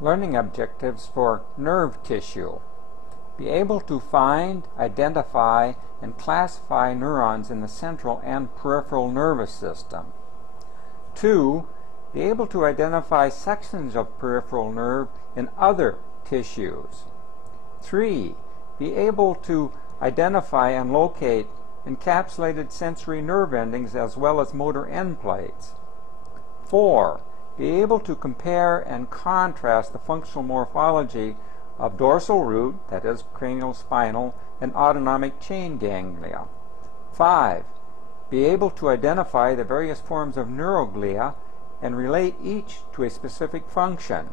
Learning objectives for nerve tissue. Be able to find, identify, and classify neurons in the central and peripheral nervous system. 2. Be able to identify sections of peripheral nerve in other tissues. 3. Be able to identify and locate encapsulated sensory nerve endings as well as motor end plates. 4. Be able to compare and contrast the functional morphology of dorsal root, that is cranial spinal, and autonomic chain ganglia. 5. Be able to identify the various forms of neuroglia and relate each to a specific function.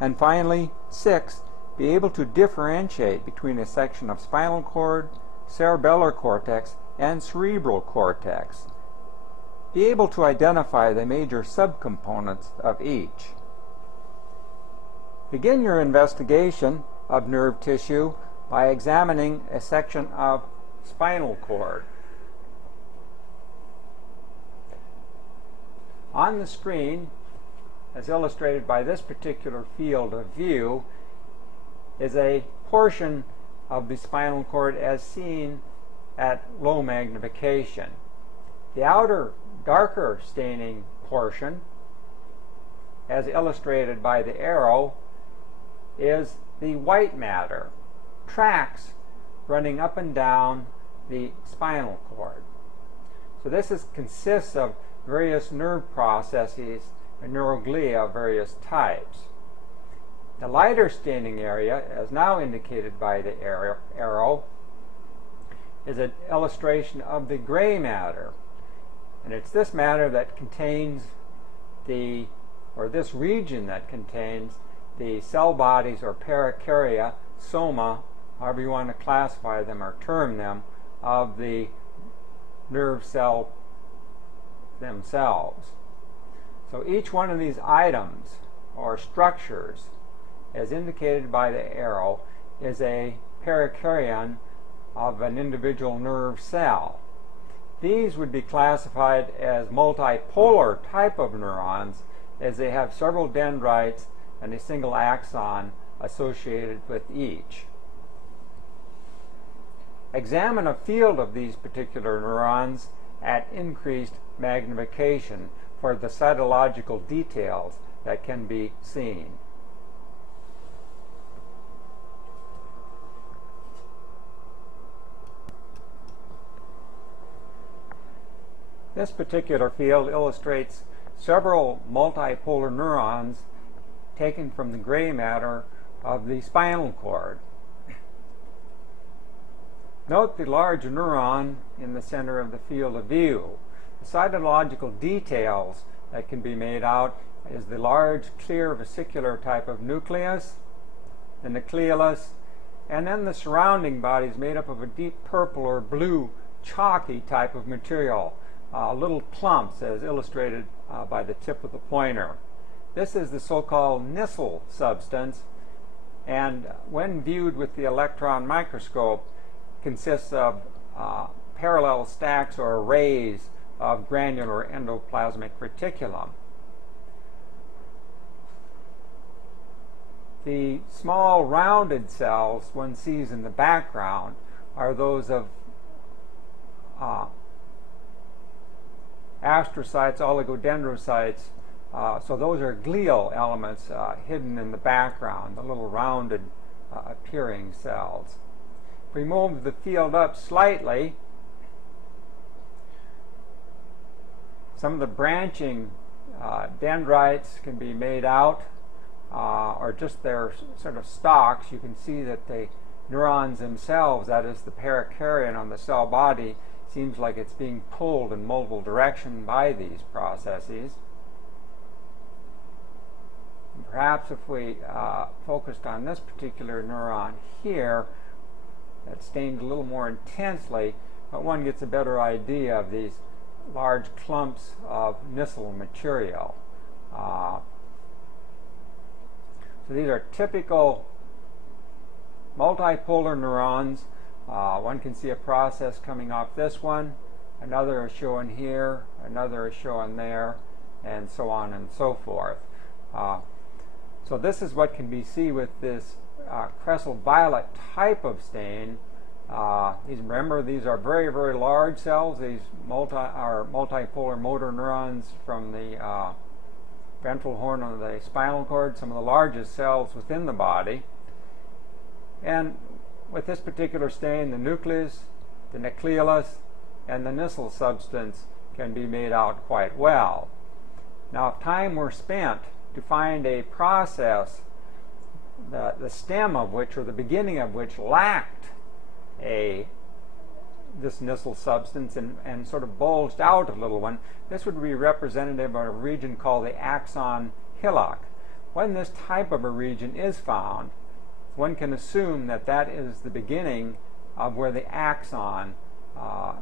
And finally, 6. Be able to differentiate between a section of spinal cord, cerebellar cortex, and cerebral cortex. Be able to identify the major subcomponents of each. Begin your investigation of nerve tissue by examining a section of spinal cord. On the screen, as illustrated by this particular field of view, is a portion of the spinal cord as seen at low magnification. The outer darker staining portion, as illustrated by the arrow, is the white matter, tracts running up and down the spinal cord. So this consists of various nerve processes and neuroglia of various types. The lighter staining area, as now indicated by the arrow, is an illustration of the gray matter. And it's this matter that contains this region that contains the cell bodies or pericardia, soma, however you want to classify them or term them, of the nerve cell themselves. So each one of these items or structures, as indicated by the arrow, is a perikaryon of an individual nerve cell. These would be classified as multipolar type of neurons, as they have several dendrites and a single axon associated with each. Examine a field of these particular neurons at increased magnification for the cytological details that can be seen. This particular field illustrates several multipolar neurons taken from the gray matter of the spinal cord. Note the large neuron in the center of the field of view. The cytological details that can be made out is the large clear vesicular type of nucleus, the nucleolus, and then the surrounding body is made up of a deep purple or blue chalky type of material. Little clumps, as illustrated by the tip of the pointer. This is the so-called Nissl substance, and when viewed with the electron microscope, consists of parallel stacks or arrays of granular endoplasmic reticulum. The small rounded cells one sees in the background are those of astrocytes, oligodendrocytes, so those are glial elements hidden in the background, the little rounded appearing cells. If we move the field up slightly, some of the branching dendrites can be made out, or just their sort of stalks. You can see that the neurons themselves, that is the perikaryon on the cell body, seems like it's being pulled in multiple directions by these processes. And perhaps if we focused on this particular neuron here, that's stained a little more intensely, but one gets a better idea of these large clumps of Nissl material. So these are typical multipolar neurons. One can see a process coming off this one, another is shown here, another is shown there, and so on and so forth. So So this is what can be seen with this crescent violet type of stain. Remember, these are very, very large cells. These are multipolar motor neurons from the ventral horn of the spinal cord, some of the largest cells within the body. And with this particular stain, the nucleus, the nucleolus, and the Nissl substance can be made out quite well. Now, if time were spent to find a process, the stem of which, or the beginning of which, lacked this Nissl substance and sort of bulged out a little one, this would be representative of a region called the axon hillock. When this type of a region is found, one can assume that that is the beginning of where the axon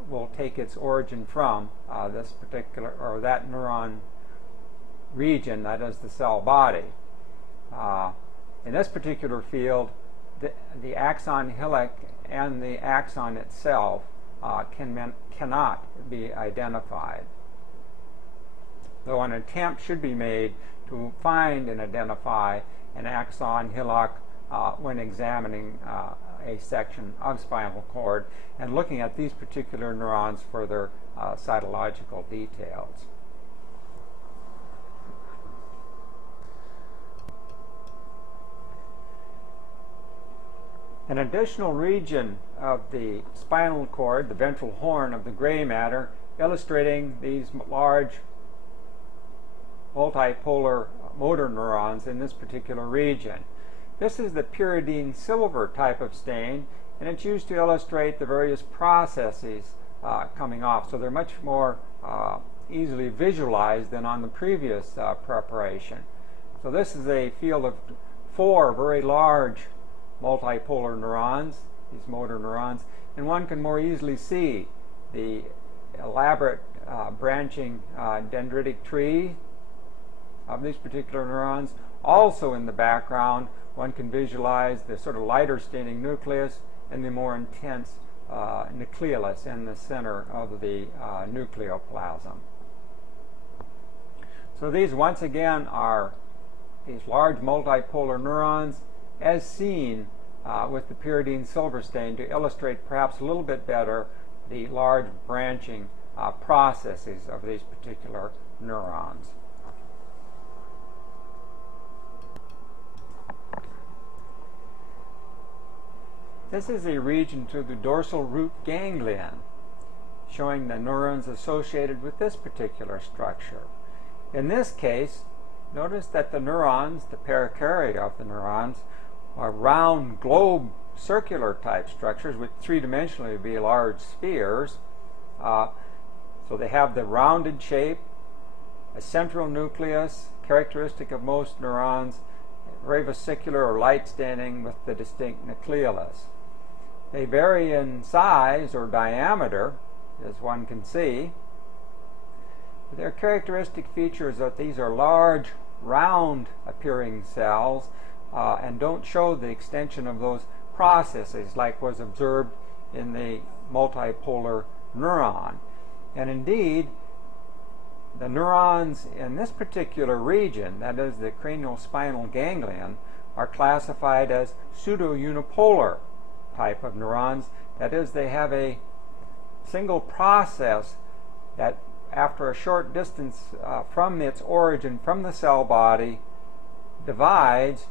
will take its origin from, this particular, or that neuron region, that is the cell body. In this particular field, the axon hillock and the axon itself cannot be identified, though an attempt should be made to find and identify an axon hillock when examining a section of spinal cord and looking at these particular neurons for their cytological details. An additional region of the spinal cord, the ventral horn of the gray matter, illustrating these large multipolar motor neurons in this particular region. This is the pyridine silver type of stain, and it's used to illustrate the various processes coming off. So they're much more easily visualized than on the previous preparation. So this is a field of 4 very large multipolar neurons, these motor neurons, and one can more easily see the elaborate branching dendritic tree of these particular neurons. Also in the background, one can visualize the sort of lighter staining nucleus and the more intense nucleolus in the center of the nucleoplasm. So these once again are these large multipolar neurons as seen with the pyridine silver stain to illustrate perhaps a little bit better the large branching processes of these particular neurons. This is a region to the dorsal root ganglion, showing the neurons associated with this particular structure. In this case, notice that the neurons, the perikarya of the neurons, are round globe circular type structures, which three-dimensionally would be large spheres. So they have the rounded shape, a central nucleus, characteristic of most neurons, very vesicular or light staining with the distinct nucleolus. They vary in size or diameter, as one can see. Their characteristic features that these are large, round appearing cells and don't show the extension of those processes like was observed in the multipolar neuron. And indeed, the neurons in this particular region, that is the craniospinal ganglion, are classified as pseudo-unipolar type of neurons. That is, they have a single process that after a short distance from its origin from the cell body divides,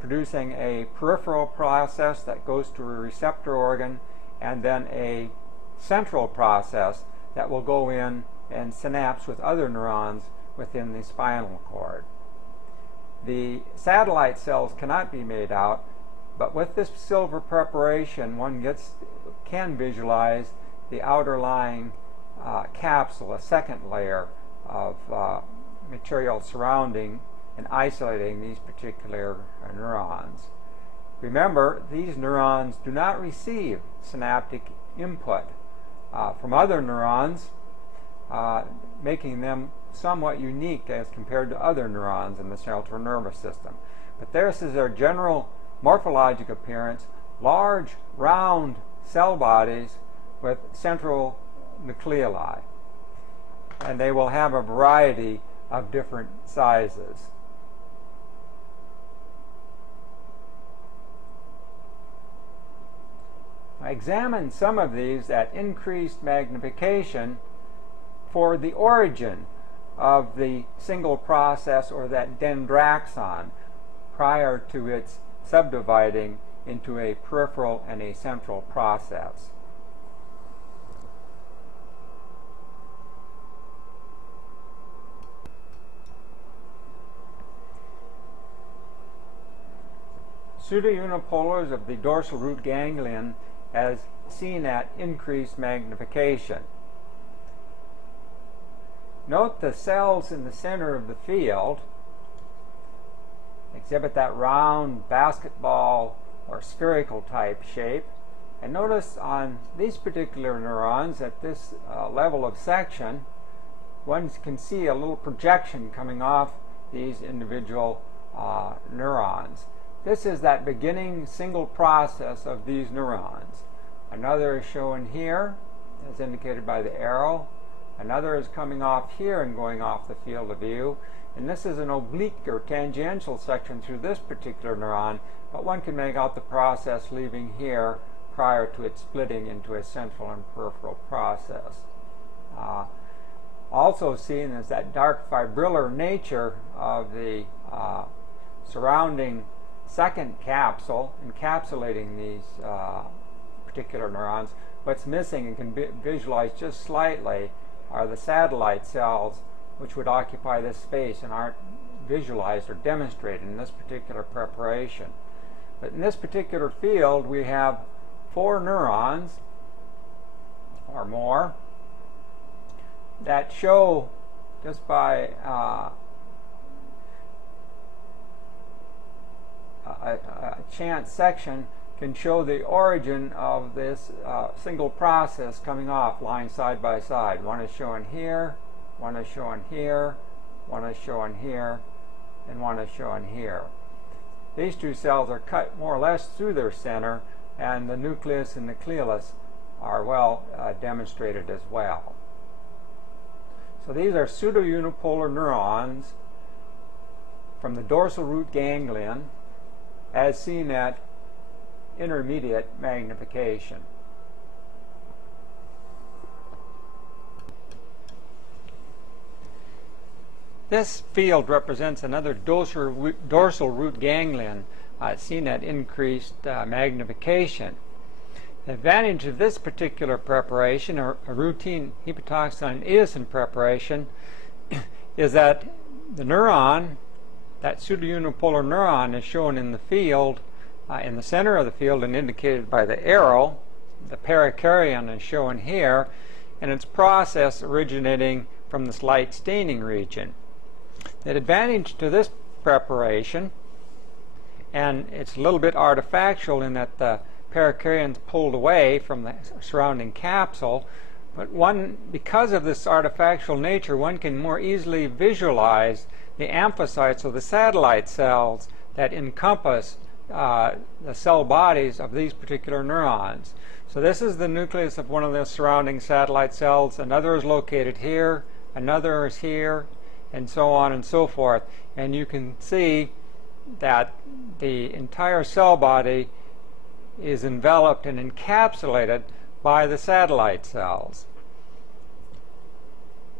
producing a peripheral process that goes to a receptor organ, and then a central process that will go in and synapse with other neurons within the spinal cord. The satellite cells cannot be made out, but with this silver preparation one can visualize the outer lying capsule, a second layer of material surrounding and isolating these particular neurons. Remember, these neurons do not receive synaptic input from other neurons, making them somewhat unique as compared to other neurons in the central nervous system. But this is their general morphologic appearance: large, round cell bodies with central nucleoli. And they will have a variety of different sizes. examine some of these at increased magnification for the origin of the single process or that dendroxon prior to its subdividing into a peripheral and a central process. Pseudounipolars of the dorsal root ganglion as seen at increased magnification. Note the cells in the center of the field exhibit that round basketball or spherical type shape. And notice on these particular neurons at this level of section, one can see a little projection coming off these individual neurons. This is that beginning single process of these neurons. Another is shown here, as indicated by the arrow. Another is coming off here and going off the field of view. And this is an oblique or tangential section through this particular neuron, but one can make out the process leaving here prior to it splitting into a central and peripheral process. Also seen is that dark fibrillar nature of the surrounding second capsule encapsulating these particular neurons. What's missing and can be visualized just slightly are the satellite cells, which would occupy this space and aren't visualized or demonstrated in this particular preparation. But in this particular field, we have 4 neurons or more that show, just by a chance section, can show the origin of this single process coming off lying side by side. One is shown here, one is shown here, one is shown here, and one is shown here. These 2 cells are cut more or less through their center, and the nucleus and nucleolus are well demonstrated as well. So these are pseudounipolar neurons from the dorsal root ganglion as seen at intermediate magnification. This field represents another dorsal root ganglion seen at increased magnification. The advantage of this particular preparation, or a routine hepatoxylin and eosin preparation, is that the neuron, that pseudounipolar neuron, is shown in the field, in the center of the field and indicated by the arrow. The perikaryon is shown here, and its process originating from this light staining region. The advantage to this preparation, and it's a little bit artifactual in that the perikaryon is pulled away from the surrounding capsule, but because of this artifactual nature, one can more easily visualize the amphicytes, or the satellite cells, that encompass the cell bodies of these particular neurons. So this is the nucleus of one of the surrounding satellite cells. Another is located here, another is here, and so on and so forth. And you can see that the entire cell body is enveloped and encapsulated by the satellite cells.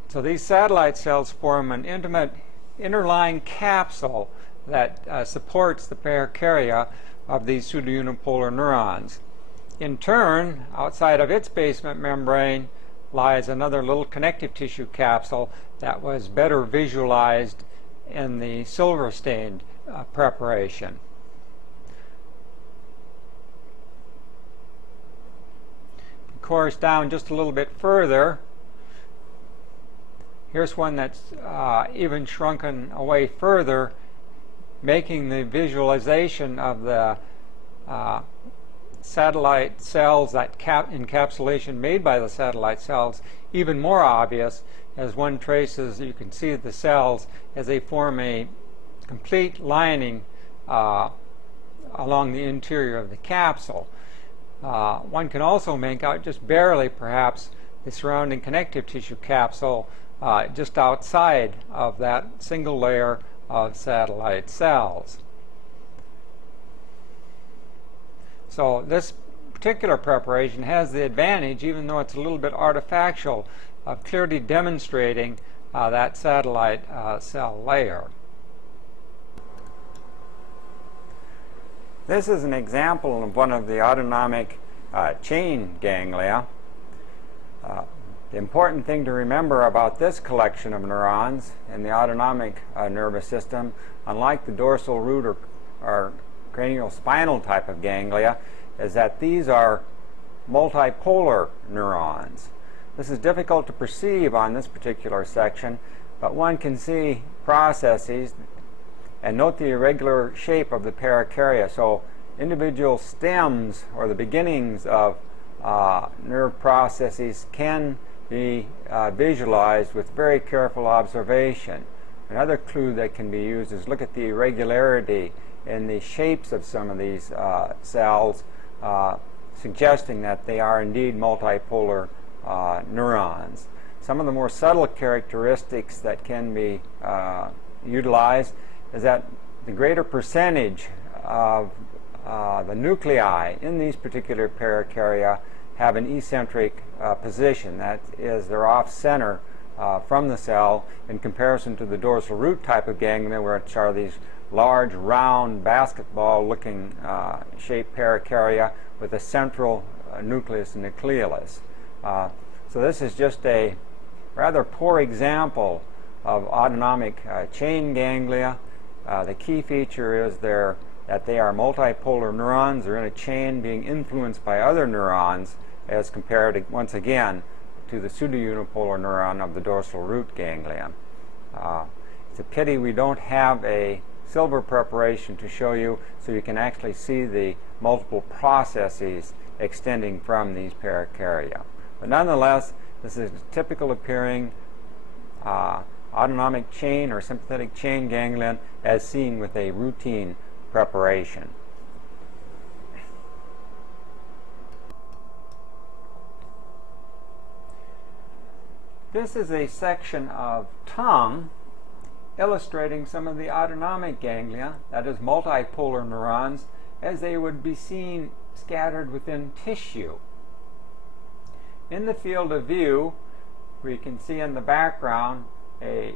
So these satellite cells form an intimate interlying capsule that supports the perikarya of these pseudounipolar neurons. In turn, outside of its basement membrane lies another little connective tissue capsule that was better visualized in the silver stained preparation. Of course, down just a little bit further, here's one that's even shrunken away further, making the visualization of the satellite cells, that encapsulation made by the satellite cells, even more obvious as one traces. You can see the cells as they form a complete lining along the interior of the capsule. One can also make out just barely, perhaps, the surrounding connective tissue capsule just outside of that single layer of satellite cells. So this particular preparation has the advantage, even though it's a little bit artifactual, of clearly demonstrating that satellite cell layer. This is an example of one of the autonomic chain ganglia. The important thing to remember about this collection of neurons in the autonomic nervous system, unlike the dorsal root or cranial spinal type of ganglia, is that these are multipolar neurons. This is difficult to perceive on this particular section, but one can see processes and note the irregular shape of the pericardia. So individual stems or the beginnings of nerve processes can be visualized with very careful observation. Another clue that can be used is look at the irregularity in the shapes of some of these cells, suggesting that they are indeed multipolar neurons. Some of the more subtle characteristics that can be utilized is that the greater percentage of the nuclei in these particular pericardia have an eccentric position. That is, they're off-center from the cell in comparison to the dorsal root type of ganglia, which are these large, round, basketball-looking shaped pericardia with a central nucleus and nucleolus. So this is just a rather poor example of autonomic chain ganglia. The key feature is that they are multipolar neurons. They're in a chain being influenced by other neurons as compared to, once again, to the pseudounipolar neuron of the dorsal root ganglia. It's a pity we don't have a silver preparation to show you so you can actually see the multiple processes extending from these pericardia. But nonetheless, this is a typical appearing autonomic chain or sympathetic chain ganglion as seen with a routine preparation. This is a section of tongue illustrating some of the autonomic ganglia, that is multipolar neurons, as they would be seen scattered within tissue. In the field of view, we can see in the background a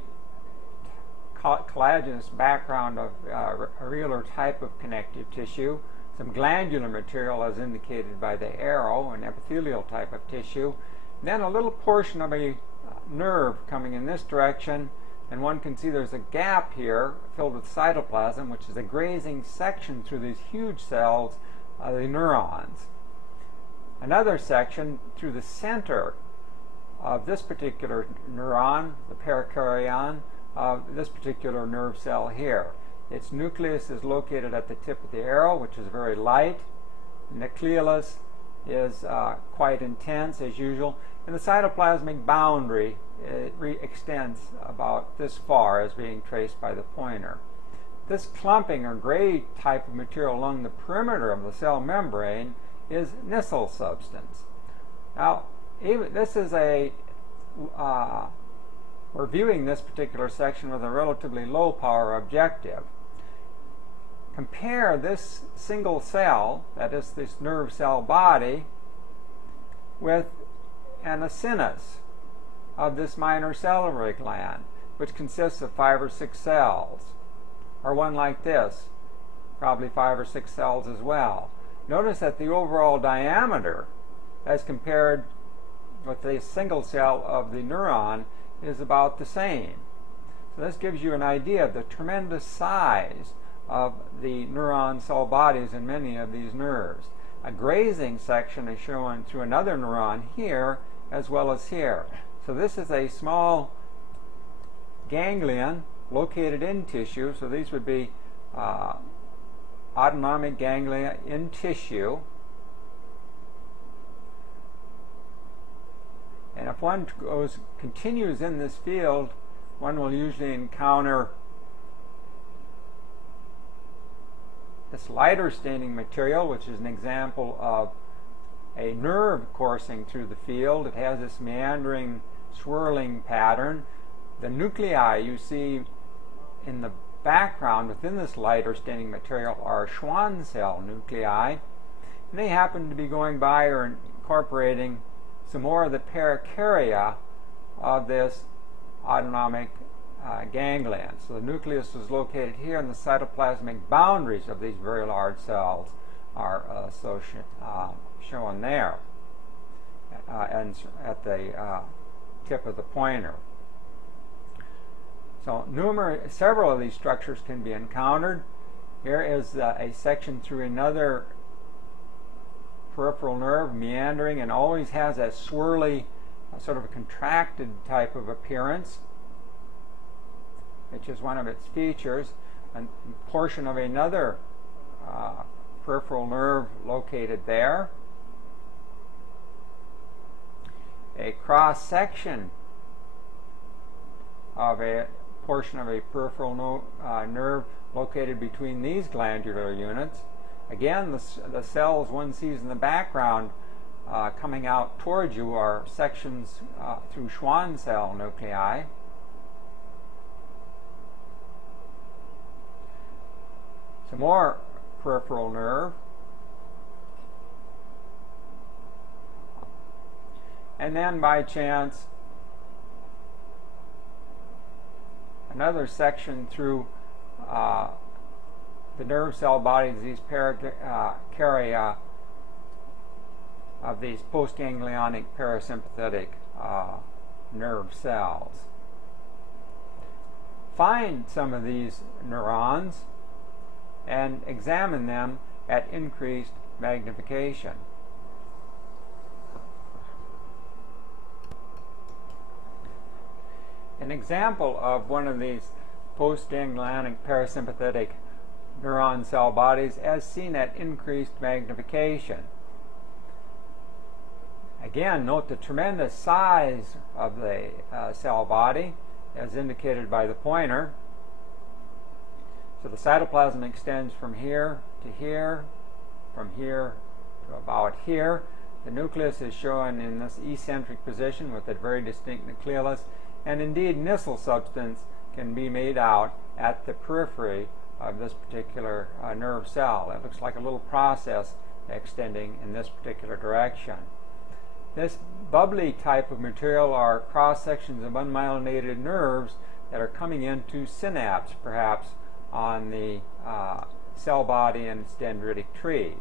collagenous background of a realer type of connective tissue, some glandular material as indicated by the arrow, an epithelial type of tissue, then a little portion of a nerve coming in this direction, and one can see there's a gap here filled with cytoplasm, which is a grazing section through these huge cells of the neurons. Another section through the center of this particular neuron, the pericardion, of this particular nerve cell here. Its nucleus is located at the tip of the arrow, which is very light. The nucleolus is quite intense as usual, and the cytoplasmic boundary extends about this far as being traced by the pointer. This clumping or gray type of material along the perimeter of the cell membrane is Nissl substance. Now, this is we're viewing this particular section with a relatively low power objective. Compare this single cell, that is this nerve cell body, with an acinus of this minor salivary gland, which consists of 5 or 6 cells, or one like this, probably 5 or 6 cells as well. Notice that the overall diameter, as compared with the single cell of the neuron, is about the same. So this gives you an idea of the tremendous size of the neuron cell bodies in many of these nerves. A grazing section is shown through another neuron here as well as here. So this is a small ganglion located in tissue. So these would be autonomic ganglia in tissue. And if one continues in this field, one will usually encounter this lighter staining material, which is an example of a nerve coursing through the field. It has this meandering, swirling pattern. The nuclei you see in the background within this lighter staining material are Schwann cell nuclei. And they happen to be going by or incorporating some more of the pericardia of this autonomic ganglion. So the nucleus is located here, and the cytoplasmic boundaries of these very large cells are shown there and at the tip of the pointer. So several of these structures can be encountered. Here is a section through another peripheral nerve, meandering, and always has a swirly, sort of a contracted type of appearance, which is one of its features. A portion of another peripheral nerve located there. A cross-section of a portion of a peripheral nerve located between these glandular units. Again, the cells one sees in the background coming out towards you are sections through Schwann cell nuclei. Some more peripheral nerve. And then by chance, another section through the nerve cell bodies, these pericardia of these postganglionic parasympathetic nerve cells. Find some of these neurons and examine them at increased magnification. An example of one of these postganglionic parasympathetic neuron cell bodies as seen at increased magnification. Again, note the tremendous size of the cell body as indicated by the pointer. So the cytoplasm extends from here to here, from here to about here. The nucleus is shown in this eccentric position with a very distinct nucleolus, and indeed Nissl substance can be made out at the periphery of this particular nerve cell. It looks like a little process extending in this particular direction. This bubbly type of material are cross-sections of unmyelinated nerves that are coming into synapse, perhaps, on the cell body and its dendritic tree.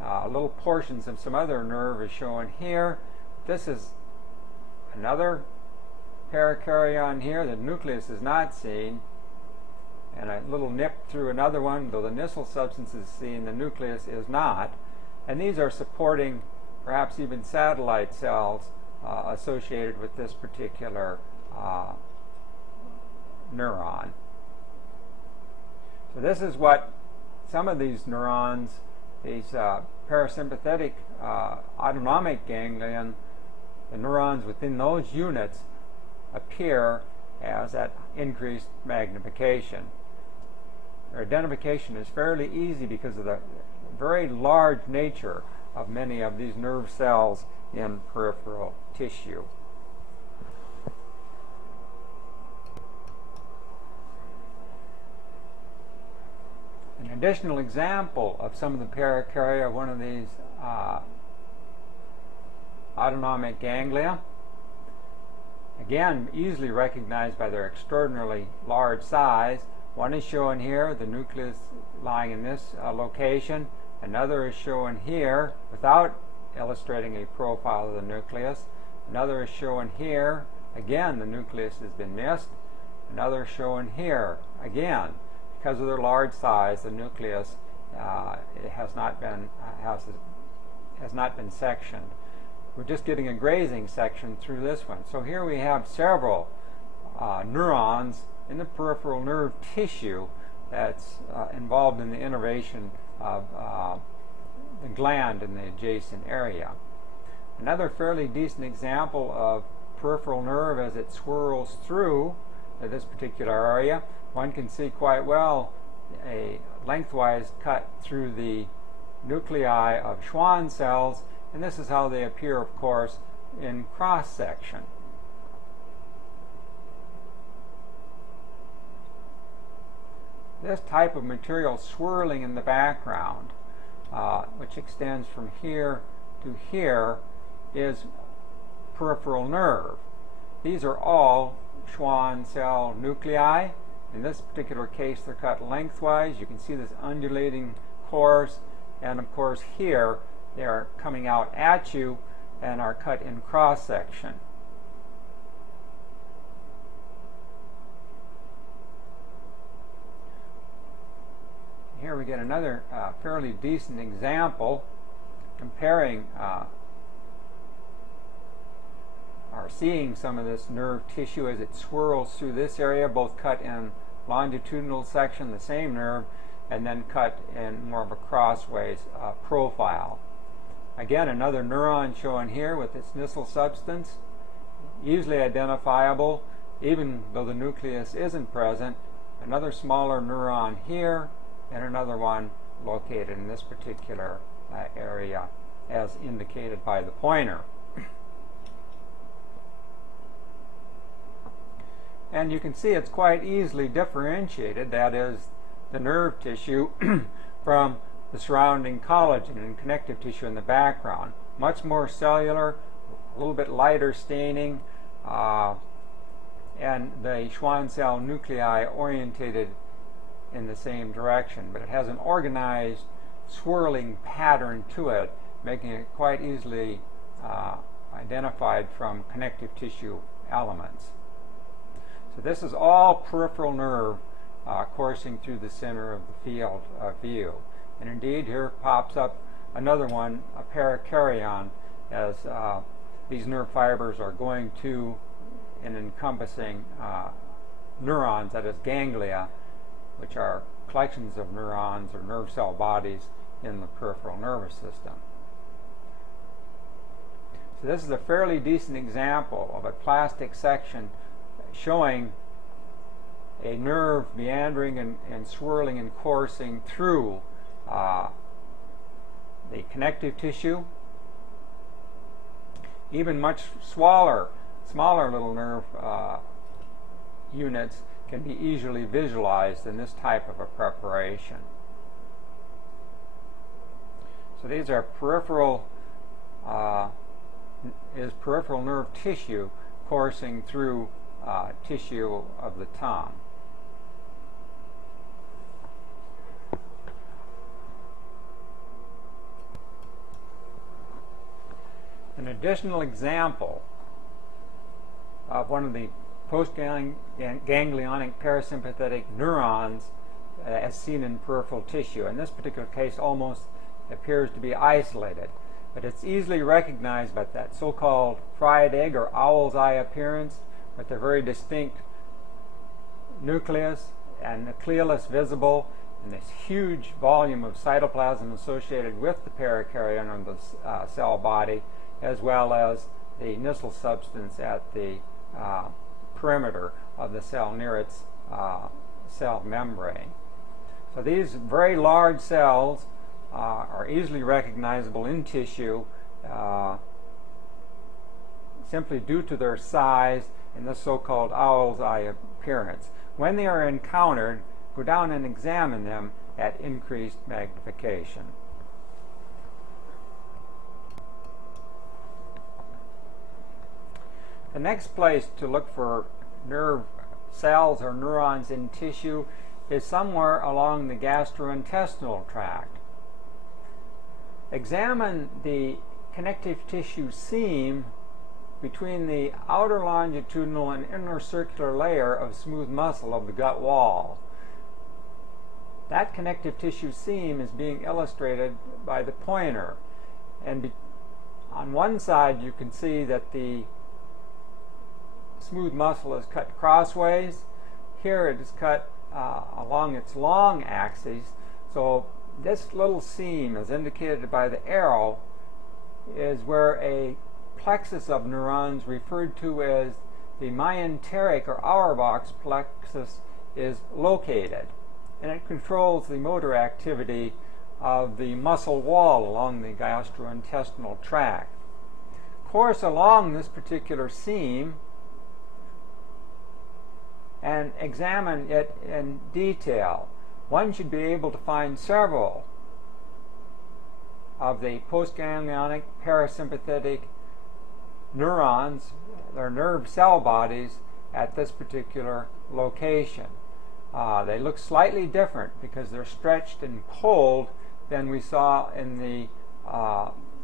Little portions of some other nerve is shown here. This is another pericardion here. The nucleus is not seen, and a little nip through another one, though the Nissl substance is seen, the nucleus is not. And these are supporting perhaps even satellite cells associated with this particular neuron. So this is what some of these neurons, these parasympathetic autonomic ganglion, the neurons within those units appear as at increased magnification. Their identification is fairly easy because of the very large nature of many of these nerve cells in peripheral tissue. An additional example of some of the pericardia of one of these autonomic ganglia, again easily recognized by their extraordinarily large size. One is shown here, the nucleus lying in this location. Another is shown here without illustrating a profile of the nucleus. Another is shown here. Again, the nucleus has been missed. Another shown here. Again, because of their large size, the nucleus has not been sectioned. We're just getting a grazing section through this one. So here we have several neurons in the peripheral nerve tissue that's involved in the innervation of the gland in the adjacent area. Another fairly decent example of peripheral nerve as it swirls through this particular area. One can see quite well a lengthwise cut through the nuclei of Schwann cells, and this is how they appear, of course, in cross-section. This type of material swirling in the background which extends from here to here, is peripheral nerve. These are all Schwann cell nuclei. In this particular case, they're cut lengthwise. You can see this undulating course, and of course here they are coming out at you and are cut in cross section. Here we get another fairly decent example comparing or seeing some of this nerve tissue as it swirls through this area, both cut in longitudinal section, the same nerve, and then cut in more of a crossways profile. Again, another neuron shown here with its Nissl substance, easily identifiable even though the nucleus isn't present. Another smaller neuron here, and another one located in this particular area as indicated by the pointer. And you can see it's quite easily differentiated, that is, the nerve tissue from the surrounding collagen and connective tissue in the background. Much more cellular, a little bit lighter staining, and the Schwann cell nuclei orientated in the same direction, but it has an organized swirling pattern to it, making it quite easily identified from connective tissue elements. So this is all peripheral nerve coursing through the center of the field of view. And indeed, here pops up another one, a parakaryon, as these nerve fibers are going to and encompassing neurons, that is ganglia, which are collections of neurons or nerve cell bodies in the peripheral nervous system. So this is a fairly decent example of a plastic section showing a nerve meandering and swirling and coursing through the connective tissue. Even much smaller little nerve units can be easily visualized in this type of a preparation. So these are peripheral nerve tissue coursing through tissue of the tongue. An additional example of one of the postganglionic parasympathetic neurons as seen in peripheral tissue. In this particular case, almost appears to be isolated, but it's easily recognized by that so-called fried egg or owl's eye appearance, with a very distinct nucleus and nucleolus visible, and this huge volume of cytoplasm associated with the parakaryon or the cell body, as well as the Nissl substance at the perimeter of the cell near its cell membrane. So these very large cells are easily recognizable in tissue simply due to their size and the so-called owl's eye appearance. When they are encountered, go down and examine them at increased magnification. The next place to look for nerve cells or neurons in tissue is somewhere along the gastrointestinal tract. Examine the connective tissue seam between the outer longitudinal and inner circular layer of smooth muscle of the gut wall. That connective tissue seam is being illustrated by the pointer, and on one side you can see that the smooth muscle is cut crossways. Here it is cut along its long axis. So this little seam, as indicated by the arrow, is where a plexus of neurons referred to as the myenteric or Auerbach's plexus is located, and it controls the motor activity of the muscle wall along the gastrointestinal tract. Course along this particular seam and examine it in detail. One should be able to find several of the postganglionic parasympathetic neurons, their nerve cell bodies, at this particular location. They look slightly different because they're stretched and pulled than we saw in the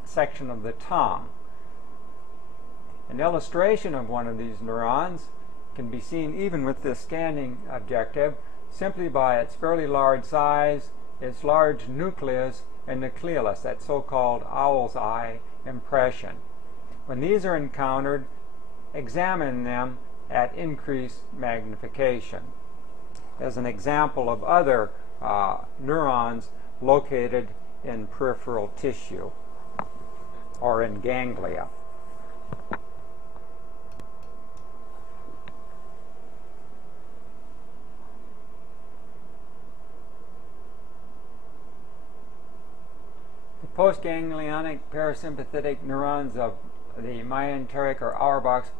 section of the tongue. An illustration of one of these neurons can be seen even with this scanning objective simply by its fairly large size, its large nucleus and nucleolus, that so-called owl's eye impression. When these are encountered, examine them at increased magnification. As an example of other neurons located in peripheral tissue or in ganglia. The postganglionic parasympathetic neurons of the myenteric or Auerbach's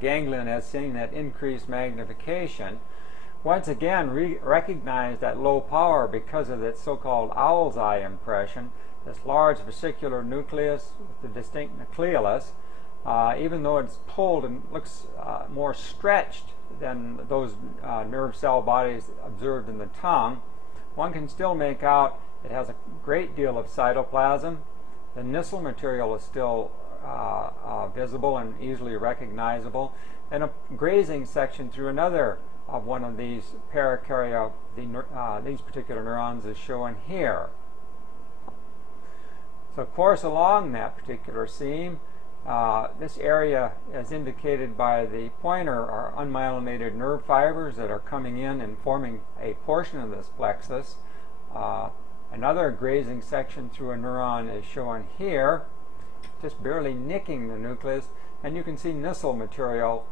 ganglion, as seen at increased magnification, once again recognize that low power because of its so-called owl's eye impression, this large vesicular nucleus with the distinct nucleolus. Even though it's pulled and looks more stretched than those nerve cell bodies observed in the tongue, one can still make out it has a great deal of cytoplasm. The Nissl material is still visible and easily recognizable, and a grazing section through another of one of these paracarya, these particular neurons, is shown here. So of course along that particular seam, this area is indicated by the pointer or unmyelinated nerve fibers that are coming in and forming a portion of this plexus. Another grazing section through a neuron is shown here, just barely nicking the nucleus, and you can see Nissl material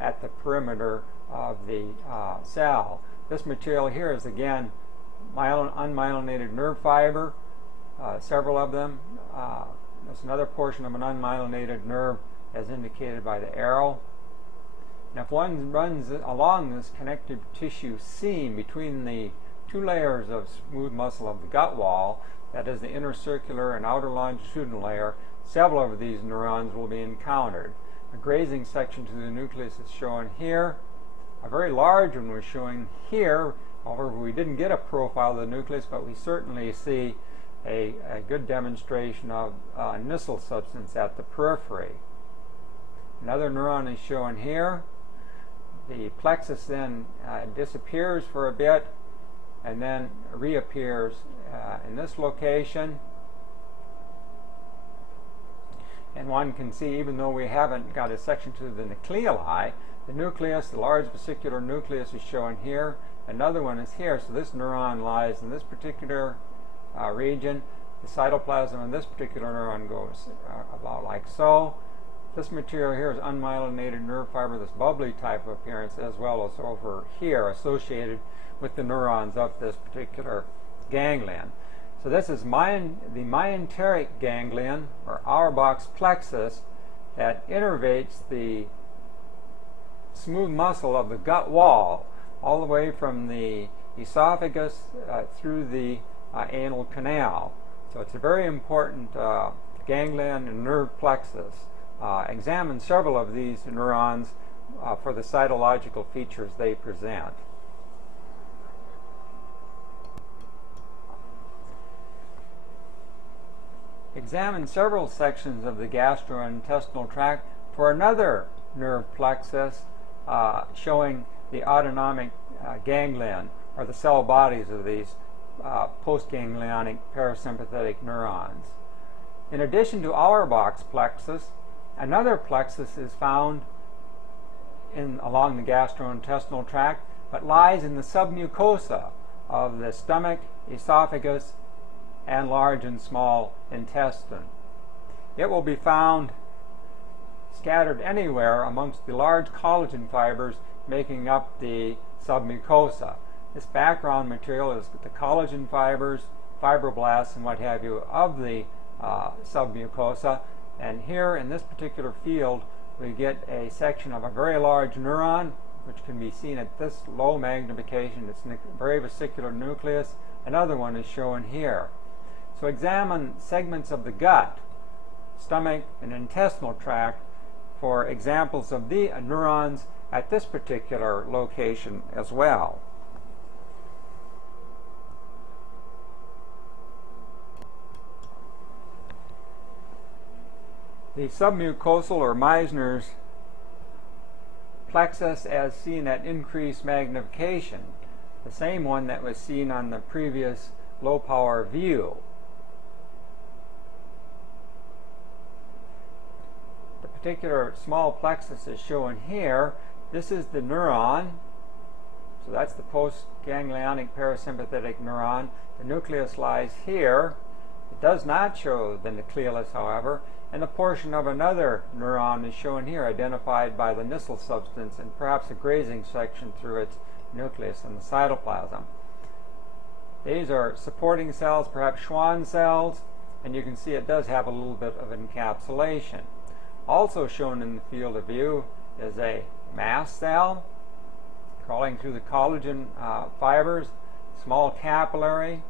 at the perimeter of the cell. This material here is again unmyelinated nerve fiber, several of them. There's another portion of an unmyelinated nerve as indicated by the arrow. And if one runs along this connective tissue seam between the two layers of smooth muscle of the gut wall, that is the intercircular and outer longitudinal layer, several of these neurons will be encountered. A grazing section to the nucleus is shown here. A very large one was showing here. However, we didn't get a profile of the nucleus, but we certainly see a good demonstration of Nissl substance at the periphery. Another neuron is shown here. The plexus then disappears for a bit and then reappears in this location. And one can see, even though we haven't got a section to the nucleoli, the nucleus, the large vesicular nucleus, is shown here. Another one is here. So this neuron lies in this particular region. The cytoplasm of this particular neuron goes about like so. This material here is unmyelinated nerve fiber, this bubbly type of appearance, as well as over here associated with the neurons of this particular ganglion. So this is the myenteric ganglion, or Auerbach's plexus, that innervates the smooth muscle of the gut wall all the way from the esophagus through the anal canal. So it's a very important ganglion and nerve plexus. Examine several of these neurons for the cytological features they present. Examine several sections of the gastrointestinal tract for another nerve plexus showing the autonomic ganglion, or the cell bodies of these postganglionic parasympathetic neurons. In addition to Auerbach's plexus, another plexus is found along the gastrointestinal tract, but lies in the submucosa of the stomach, esophagus, and large and small intestine. It will be found scattered anywhere amongst the large collagen fibers making up the submucosa. This background material is the collagen fibers, fibroblasts, and what have you of the submucosa. And here in this particular field, we get a section of a very large neuron, which can be seen at this low magnification. It's very vesicular nucleus. Another one is shown here. So So examine segments of the gut, stomach, and intestinal tract for examples of the neurons at this particular location as well. The submucosal or Meissner's plexus as seen at increased magnification, the same one that was seen on the previous low power view. The particular small plexus is shown here. This is the neuron, so that's the postganglionic parasympathetic neuron. The nucleus lies here. It does not show the nucleolus, however, and a portion of another neuron is shown here, identified by the Nissl substance and perhaps a grazing section through its nucleus in the cytoplasm. These are supporting cells, perhaps Schwann cells, and you can see it does have a little bit of encapsulation. Also shown in the field of view is a mast cell crawling through the collagen fibers, small capillary,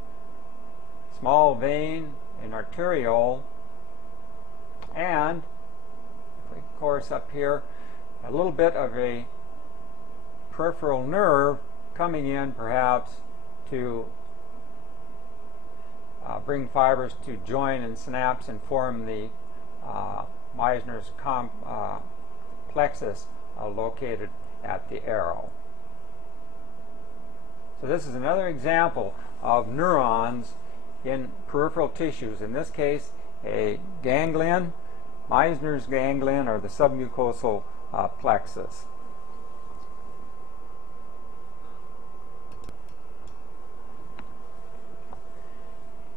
small vein, and arteriole, and, if we course up here, a little bit of a peripheral nerve coming in perhaps to bring fibers to join and synapse and form the Meissner's plexus located at the arrow. So this is another example of neurons in peripheral tissues. In this case, a ganglion, Meissner's ganglion, or the submucosal plexus.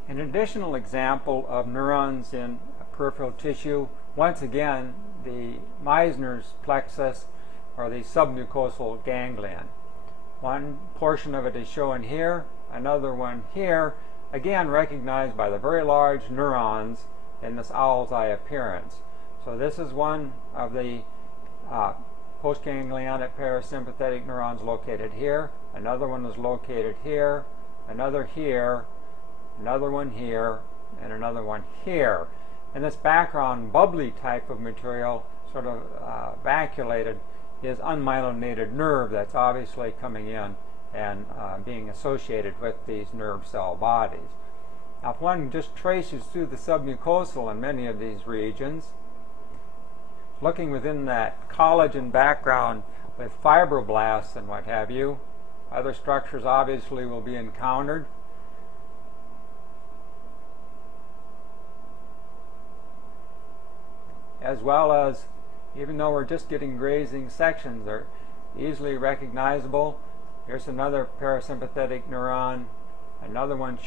An additional example of neurons in peripheral tissue, once again, the Meissner's plexus, or the submucosal ganglion. One portion of it is shown here, another one here, again recognized by the very large neurons in this owl's eye appearance. So this is one of the postganglionic parasympathetic neurons located here. Another one is located here, another here, another one here, and another one here. And this background bubbly type of material, sort of vacuolated, is unmyelinated nerve that's obviously coming in and being associated with these nerve cell bodies. Now, if one just traces through the submucosal in many of these regions, looking within that collagen background with fibroblasts and what have you, other structures obviously will be encountered. As well as, even though we're just getting grazing sections, they're easily recognizable. Here's another parasympathetic neuron, another one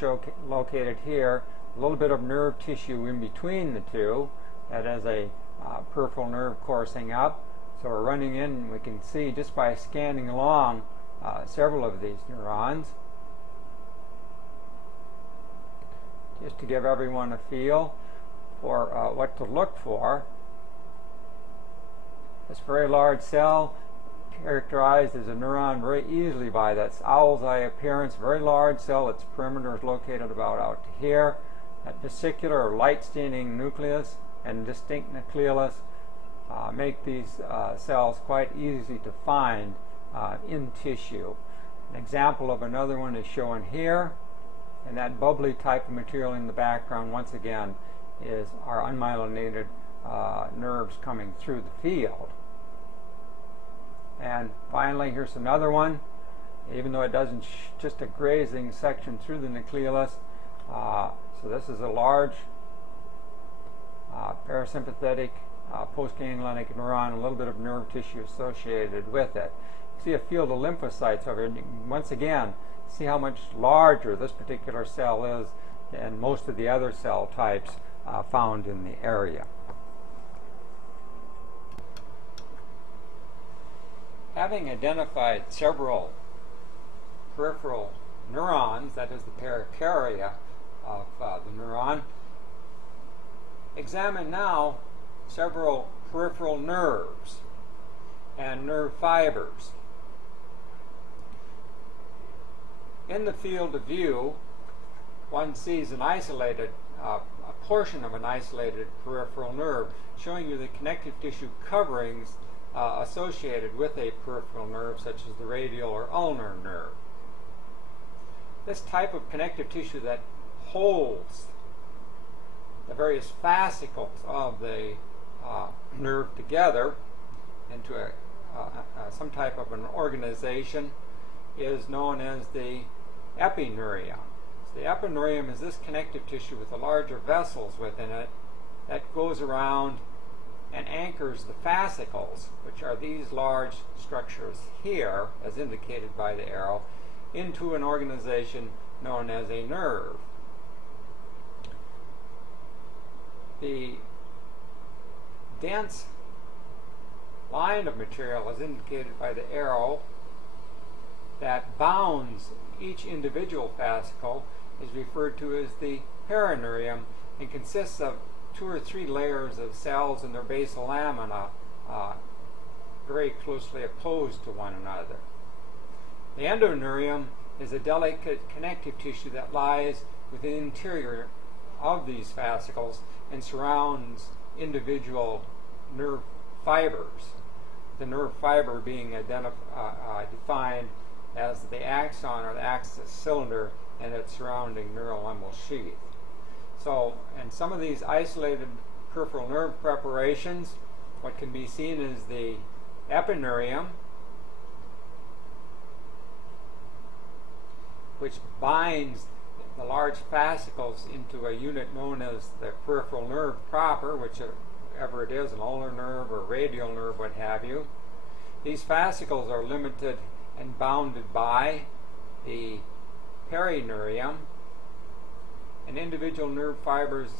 located here, a little bit of nerve tissue in between the two. That is a peripheral nerve coursing up. So we're running in, we can see just by scanning along several of these neurons. Just to give everyone a feel for what to look for. This very large cell, characterized as a neuron very easily by that owl's eye appearance, very large cell, its perimeter is located about out to here. That vesicular or light staining nucleus and distinct nucleolus make these cells quite easy to find in tissue. An example of another one is shown here, and that bubbly type of material in the background once again is our unmyelinated nerves coming through the field. And finally, here's another one. Even though it doesn't just a grazing section through the nucleolus. So this is a large parasympathetic postganglionic neuron, a little bit of nerve tissue associated with it. You see a field of lymphocytes over here. Once again, see how much larger this particular cell is than most of the other cell types found in the area. Having identified several peripheral neurons, that is the pericardia of the neuron, examine now several peripheral nerves and nerve fibers. In the field of view, one sees an isolated, a portion of an isolated peripheral nerve, showing you the connective tissue coverings associated with a peripheral nerve, such as the radial or ulnar nerve. This type of connective tissue that holds the various fascicles of the nerve together into some type of an organization is known as the epineurium. So the epineurium is this connective tissue with the larger vessels within it that goes around and anchors the fascicles, which are these large structures here, as indicated by the arrow, into an organization known as a nerve. The dense line of material, as indicated by the arrow, that bounds each individual fascicle is referred to as the perineurium and consists of 2 or 3 layers of cells in their basal lamina very closely opposed to one another. The endoneurium is a delicate connective tissue that lies within the interior of these fascicles and surrounds individual nerve fibers. The nerve fiber being defined as the axon or the axis cylinder and its surrounding neurolemmal sheath. So, in some of these isolated peripheral nerve preparations, what can be seen is the epineurium, which binds the large fascicles into a unit known as the peripheral nerve proper, whichever it is, an ulnar nerve or radial nerve, what have you. These fascicles are limited and bounded by the perineurium, and individual nerve fibers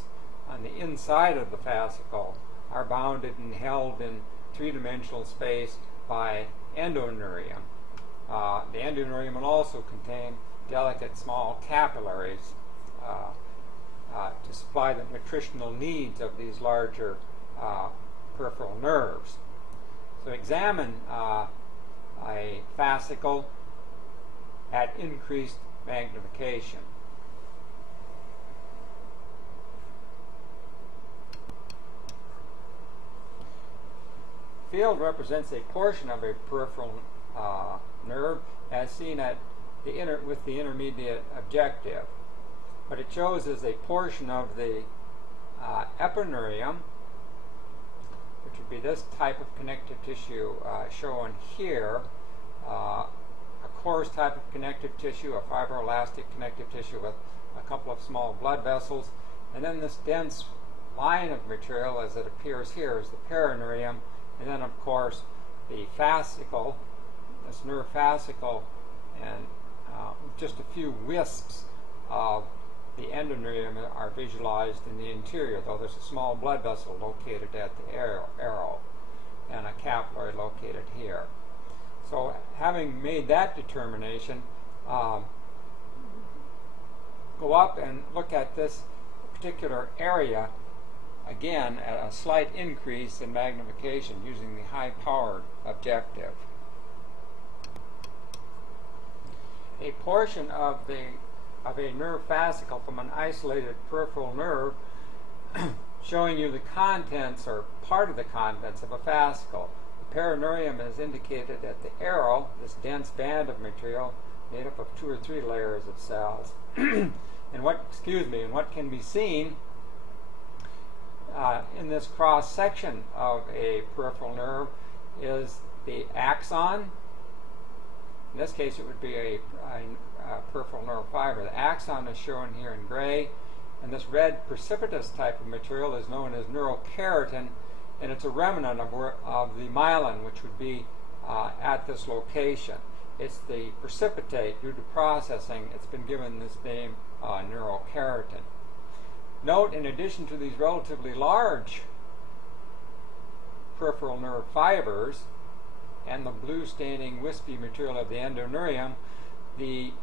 on the inside of the fascicle are bounded and held in 3-dimensional space by endoneurium. The endoneurium will also contain delicate small capillaries to supply the nutritional needs of these larger peripheral nerves. So examine a fascicle at increased magnification. Field represents a portion of a peripheral nerve as seen at with the intermediate objective. What it shows is a portion of the epineurium, which would be this type of connective tissue shown here, a coarse type of connective tissue, a fibroelastic connective tissue with a couple of small blood vessels, and then this dense line of material as it appears here is the perineurium, and then of course the fascicle, this nerve fascicle, and just a few wisps of the endoneurium are visualized in the interior, though there's a small blood vessel located at the arrow and a capillary located here. So having made that determination, go up and look at this particular area again at a slight increase in magnification using the high-powered objective. A portion of a nerve fascicle from an isolated peripheral nerve showing you the contents or part of the contents of a fascicle. The perineurium is indicated at the arrow, this dense band of material made up of 2 or 3 layers of cells. and what can be seen in this cross section of a peripheral nerve is the axon. In this case, it would be a peripheral nerve fiber. The axon is shown here in gray, and this red precipitous type of material is known as neurokeratin, and it's a remnant of the myelin, which would be at this location. It's the precipitate due to processing. It's been given this name neurokeratin. Note, in addition to these relatively large peripheral nerve fibers and the blue staining wispy material of the endoneurium, the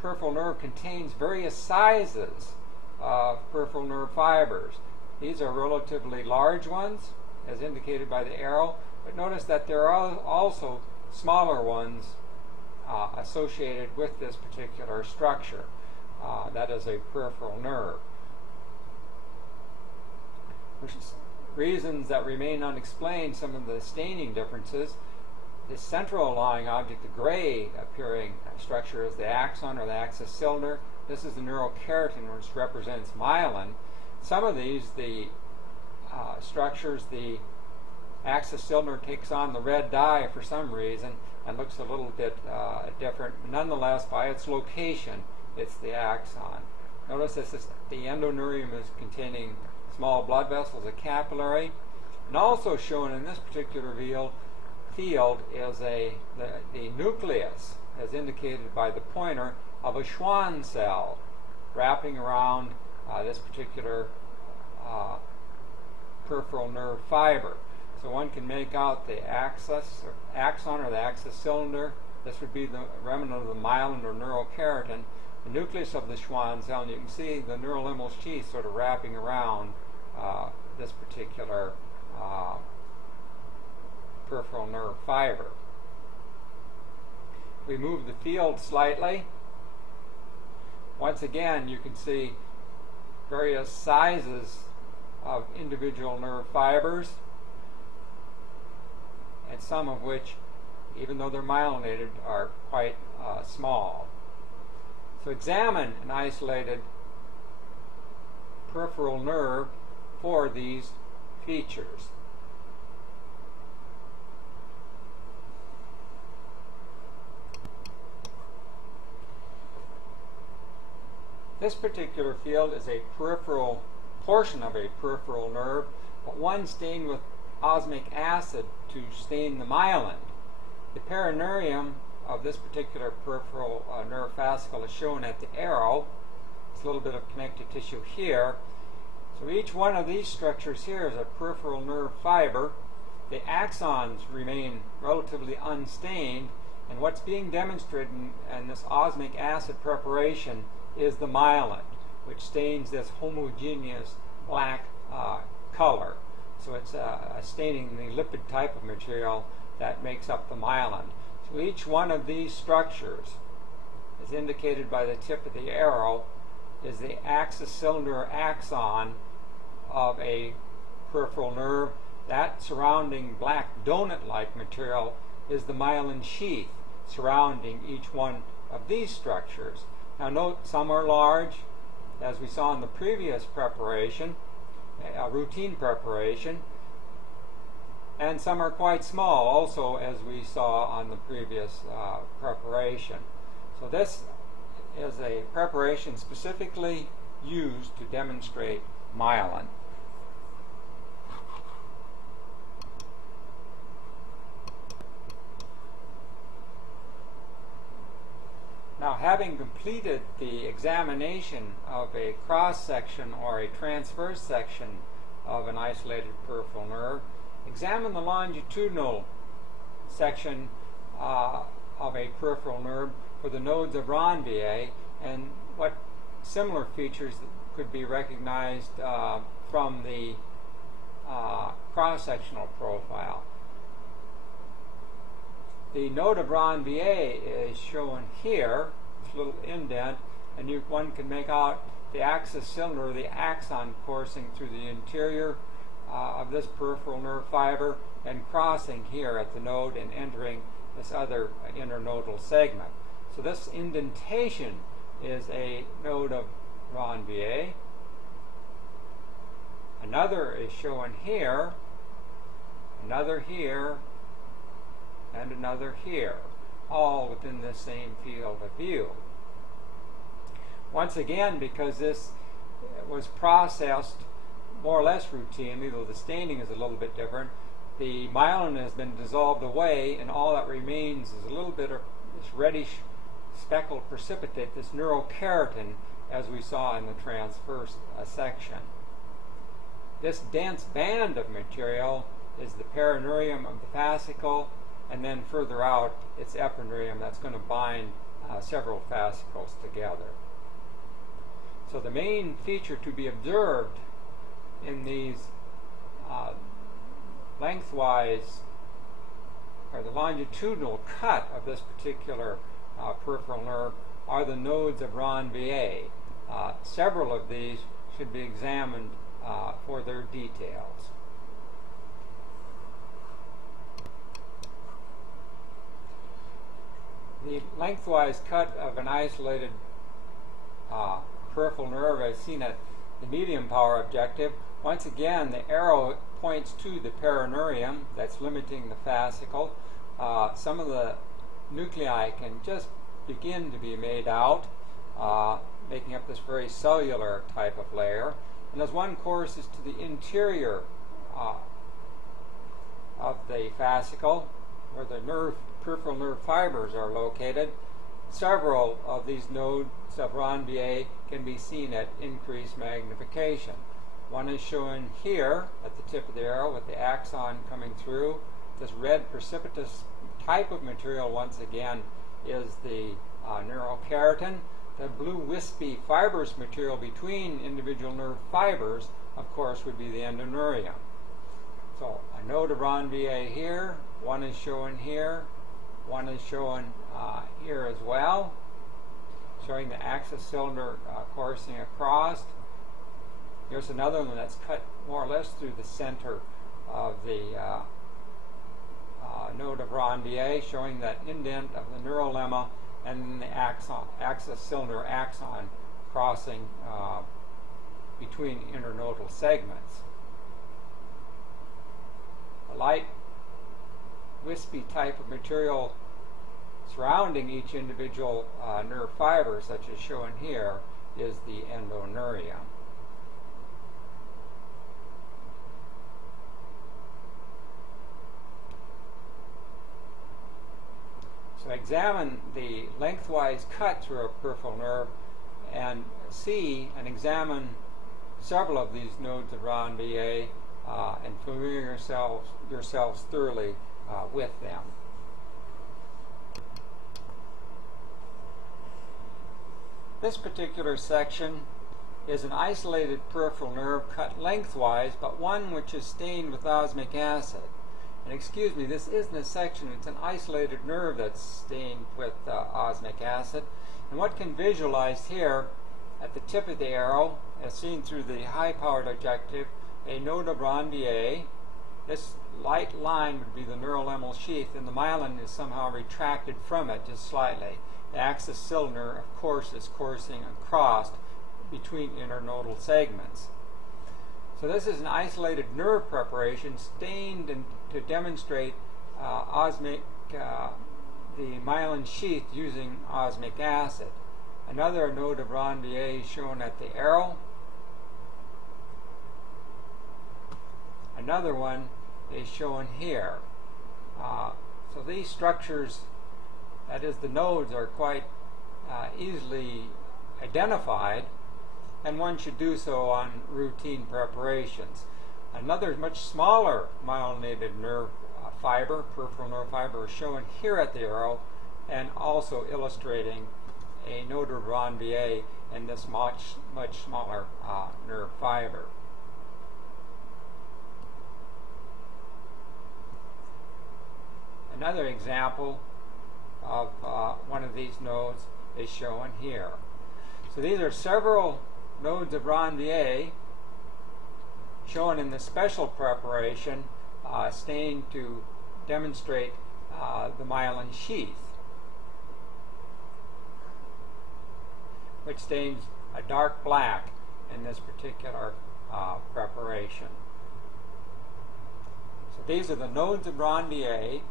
peripheral nerve contains various sizes of peripheral nerve fibers. These are relatively large ones, as indicated by the arrow, but notice that there are also smaller ones associated with this particular structure. That is a peripheral nerve. Reasons that remain unexplained, some of the staining differences. The central lying object, the gray appearing structure, is the axon or the axis cylinder. This is the neurokeratin, which represents myelin. Some of these, the structures, the axis cylinder takes on the red dye for some reason and looks a little bit different. Nonetheless, by its location, it's the axon. Notice this is, the endoneurium is containing small blood vessels, a capillary, and also shown in this particular field is the nucleus, as indicated by the pointer, of a Schwann cell wrapping around this particular peripheral nerve fiber. So one can make out the axon or the axis cylinder. This would be the remnant of the myelin or neurokeratin, the nucleus of the Schwann cell, and you can see the neural impulse sheath sort of wrapping around this particular peripheral nerve fiber. We move the field slightly. Once again, you can see various sizes of individual nerve fibers, and some of which, even though they're myelinated, are quite small. So examine an isolated peripheral nerve for these features. This particular field is a peripheral portion of a peripheral nerve, but one stained with osmic acid to stain the myelin. The perineurium of this particular peripheral nerve fascicle is shown at the arrow. It's a little bit of connective tissue here. So each one of these structures here is a peripheral nerve fiber. The axons remain relatively unstained, and what's being demonstrated in this osmic acid preparation is the myelin, which stains this homogeneous black color. So it's staining the lipid type of material that makes up the myelin. So each one of these structures, as indicated by the tip of the arrow, is the axis cylinder or axon of a peripheral nerve. That surrounding black donut-like material is the myelin sheath surrounding each one of these structures. Now note, some are large, as we saw in the previous preparation, routine preparation, and some are quite small, also, as we saw on the previous preparation. So this is a preparation specifically used to demonstrate myelin. Now, having completed the examination of a cross-section or a transverse section of an isolated peripheral nerve, examine the longitudinal section of a peripheral nerve for the nodes of Ranvier and what similar features could be recognized from the cross-sectional profile. The node of Ranvier is shown here, this little indent, and one can make out the axis cylinder, or the axon, coursing through the interior of this peripheral nerve fiber and crossing here at the node and entering this other internodal segment. So this indentation is a node of Ranvier. Another is shown here, another here, and another here, all within the same field of view. Once again, because this was processed more or less routinely, though the staining is a little bit different, the myelin has been dissolved away, and all that remains is a little bit of this reddish speckled precipitate, this neurokeratin, as we saw in the transverse section. This dense band of material is the perineurium of the fascicle, and then further out, it's epineurium that's going to bind several fascicles together. So the main feature to be observed in these lengthwise, or the longitudinal cut of this particular peripheral nerve are the nodes of Ranvier. Several of these should be examined for their details. The lengthwise cut of an isolated peripheral nerve as seen at the medium power objective. Once again, the arrow points to the perineurium that's limiting the fascicle. Some of the nuclei can just begin to be made out, making up this very cellular type of layer. And as one courses to the interior of the fascicle, where the peripheral nerve fibers are located, several of these nodes of Ranvier can be seen at increased magnification. One is shown here at the tip of the arrow with the axon coming through. This red precipitous type of material, once again, is the neurokeratin. The blue wispy fibrous material between individual nerve fibers, of course, would be the endoneurium. So a node of Ranvier here, one is shown here, one is shown here as well, showing the axis cylinder coursing across. Here's another one that's cut more or less through the center of the node of Ranvier, showing that indent of the neurolemma and the axis cylinder axon crossing between internodal segments. A light wispy type of material surrounding each individual nerve fiber, such as shown here, is the endoneurium. So examine the lengthwise cut through a peripheral nerve and see and examine several of these nodes of Ranvier and familiar yourselves thoroughly with them. This particular section is an isolated peripheral nerve cut lengthwise, but one which is stained with osmic acid. And excuse me, this isn't a section, it's an isolated nerve that's stained with osmic acid. And what can visualize here at the tip of the arrow, as seen through the high-powered objective, a node of Ranvier. This light line would be the neurolemmal sheath, and the myelin is somehow retracted from it just slightly. The axis cylinder, of course, is coursing across between internodal segments. So this is an isolated nerve preparation stained to demonstrate the myelin sheath using osmic acid. Another node of Ranvier is shown at the arrow. Another one is shown here. So these structures, that is the nodes, are quite easily identified, and one should do so on routine preparations. Another much smaller myelinated nerve fiber, peripheral nerve fiber, is shown here at the arrow, and also illustrating a node of Ranvier in this much smaller nerve fiber. Another example of one of these nodes is shown here. So these are several nodes of Ranvier shown in the special preparation stained to demonstrate the myelin sheath, which stains a dark black in this particular preparation. So these are the nodes of Ranvier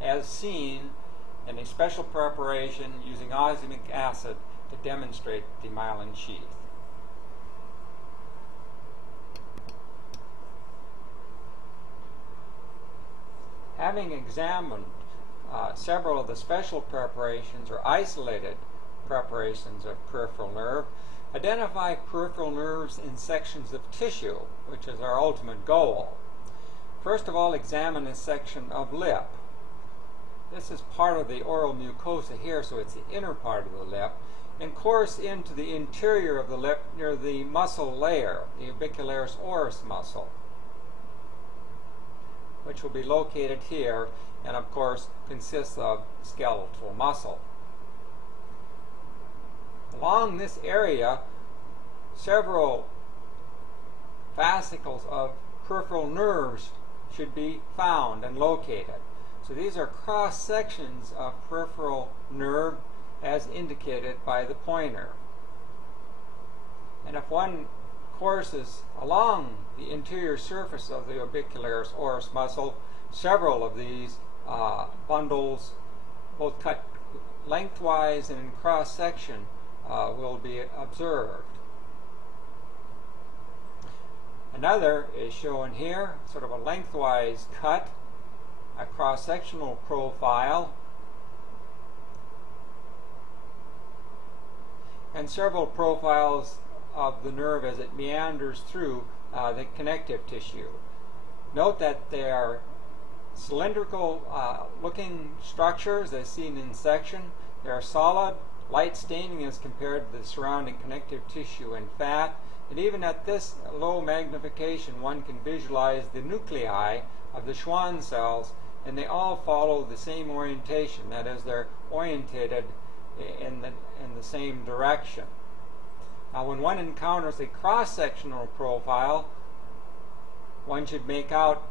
as seen in a special preparation using osmic acid to demonstrate the myelin sheath. Having examined several of the special preparations or isolated preparations of peripheral nerve, identify peripheral nerves in sections of tissue, which is our ultimate goal. First of all, examine a section of lip. This is part of the oral mucosa here, so it's the inner part of the lip, and course into the interior of the lip near the muscle layer, the orbicularis oris muscle, which will be located here and of course consists of skeletal muscle. Along this area, several fascicles of peripheral nerves should be found and located. So these are cross sections of peripheral nerve as indicated by the pointer. And if one courses along the interior surface of the orbicularis oris muscle, several of these bundles, both cut lengthwise and in cross section, will be observed. Another is shown here, sort of a lengthwise cut, a cross-sectional profile, and several profiles of the nerve as it meanders through the connective tissue. Note that they are cylindrical looking structures as seen in section. They are solid, light staining as compared to the surrounding connective tissue and fat. And even at this low magnification, one can visualize the nuclei of the Schwann cells, and they all follow the same orientation. That is, they're orientated in the same direction. Now, when one encounters a cross-sectional profile, one should make out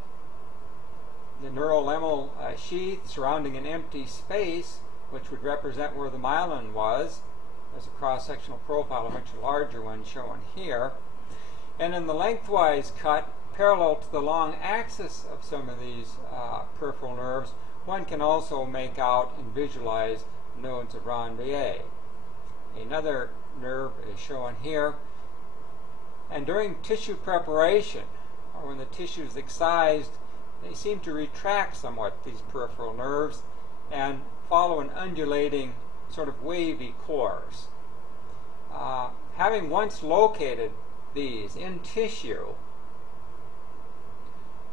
the neurolemmal sheath surrounding an empty space, which would represent where the myelin was. There's a cross-sectional profile, a much larger one shown here. And in the lengthwise cut, parallel to the long axis of some of these peripheral nerves, one can also make out and visualize nodes of Ranvier. Another nerve is shown here. And during tissue preparation, or when the tissue is excised, they seem to retract somewhat, these peripheral nerves, and follow an undulating sort of wavy course. Having once located these in tissue,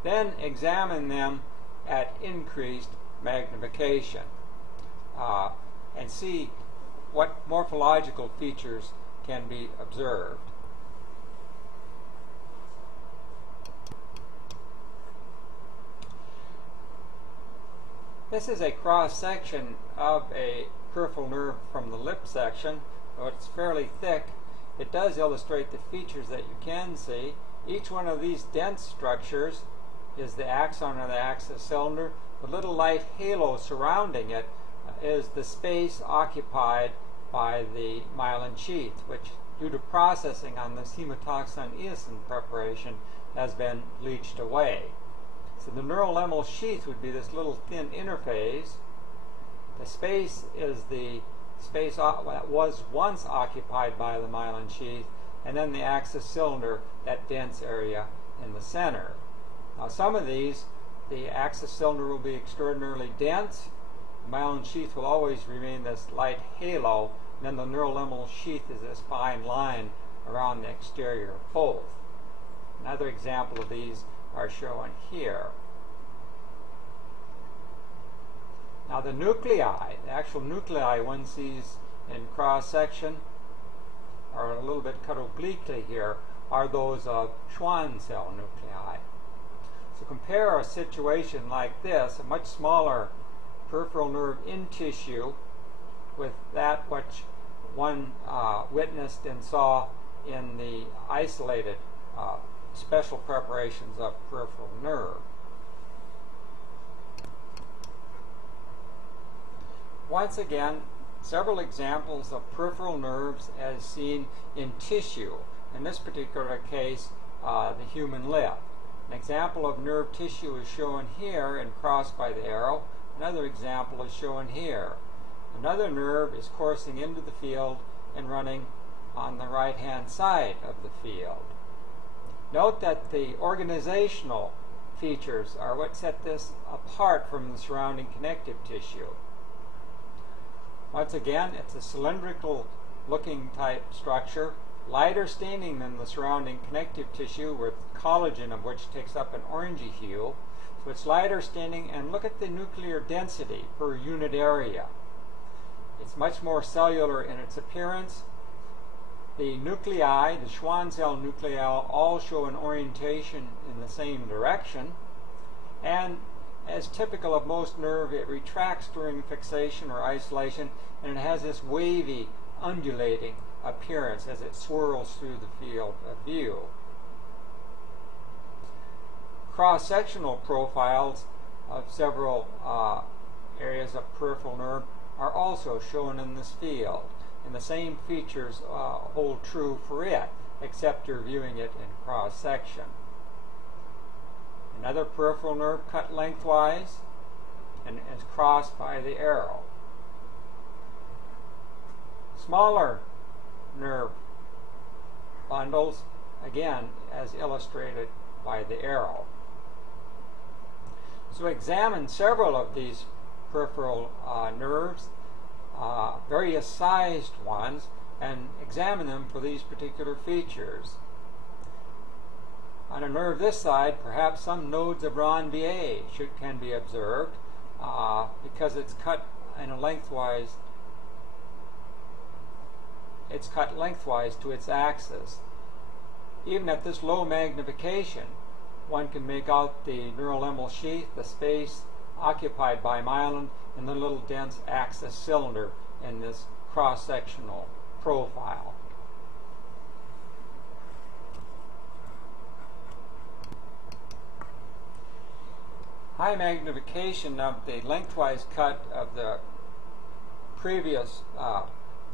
then examine them at increased magnification and see what morphological features can be observed. This is a cross-section of a peripheral nerve from the lip section. Though it's fairly thick, it does illustrate the features that you can see. Each one of these dense structures is the axon or the axis cylinder. The little light halo surrounding it is the space occupied by the myelin sheath, which, due to processing on this hematoxin eosin preparation, has been bleached away. So the neurolemmal sheath would be this little thin interface. The space is the space that was once occupied by the myelin sheath, and then the axis cylinder, that dense area in the center. Now, some of these, the axis cylinder will be extraordinarily dense. The myelin sheath will always remain this light halo, and then the neurolemmal sheath is this fine line around the exterior of both. Another example of these are shown here. Now, the nuclei, the actual nuclei one sees in cross-section, are a little bit cut obliquely here, are those of Schwann cell nuclei. So compare a situation like this, a much smaller peripheral nerve in tissue, with that which one witnessed and saw in the isolated special preparations of peripheral nerve. Once again, several examples of peripheral nerves as seen in tissue. In this particular case, the human lip. An example of nerve tissue is shown here and crossed by the arrow. Another example is shown here. Another nerve is coursing into the field and running on the right-hand side of the field. Note that the organizational features are what set this apart from the surrounding connective tissue. Once again, it's a cylindrical looking type structure, lighter staining than the surrounding connective tissue, with collagen of which takes up an orangey hue. So it's lighter staining, and look at the nuclear density per unit area. It's much more cellular in its appearance. The nuclei, the Schwann cell nuclei, all show an orientation in the same direction, and as typical of most nerve, it retracts during fixation or isolation, and it has this wavy undulating appearance as it swirls through the field of view. Cross-sectional profiles of several areas of peripheral nerve are also shown in this field, and the same features hold true for it, except you're viewing it in cross-section. Another peripheral nerve cut lengthwise and is crossed by the arrow. Smaller nerve bundles, again, as illustrated by the arrow. So examine several of these peripheral nerves, various sized ones, and examine them for these particular features. On a nerve this side, perhaps some nodes of Ranvier can be observed because it's cut in a lengthwise. It's cut lengthwise to its axis. Even at this low magnification, one can make out the neurolemmal sheath, the space occupied by myelin, and the little dense axis cylinder in this cross-sectional profile. High magnification of the lengthwise cut of the previous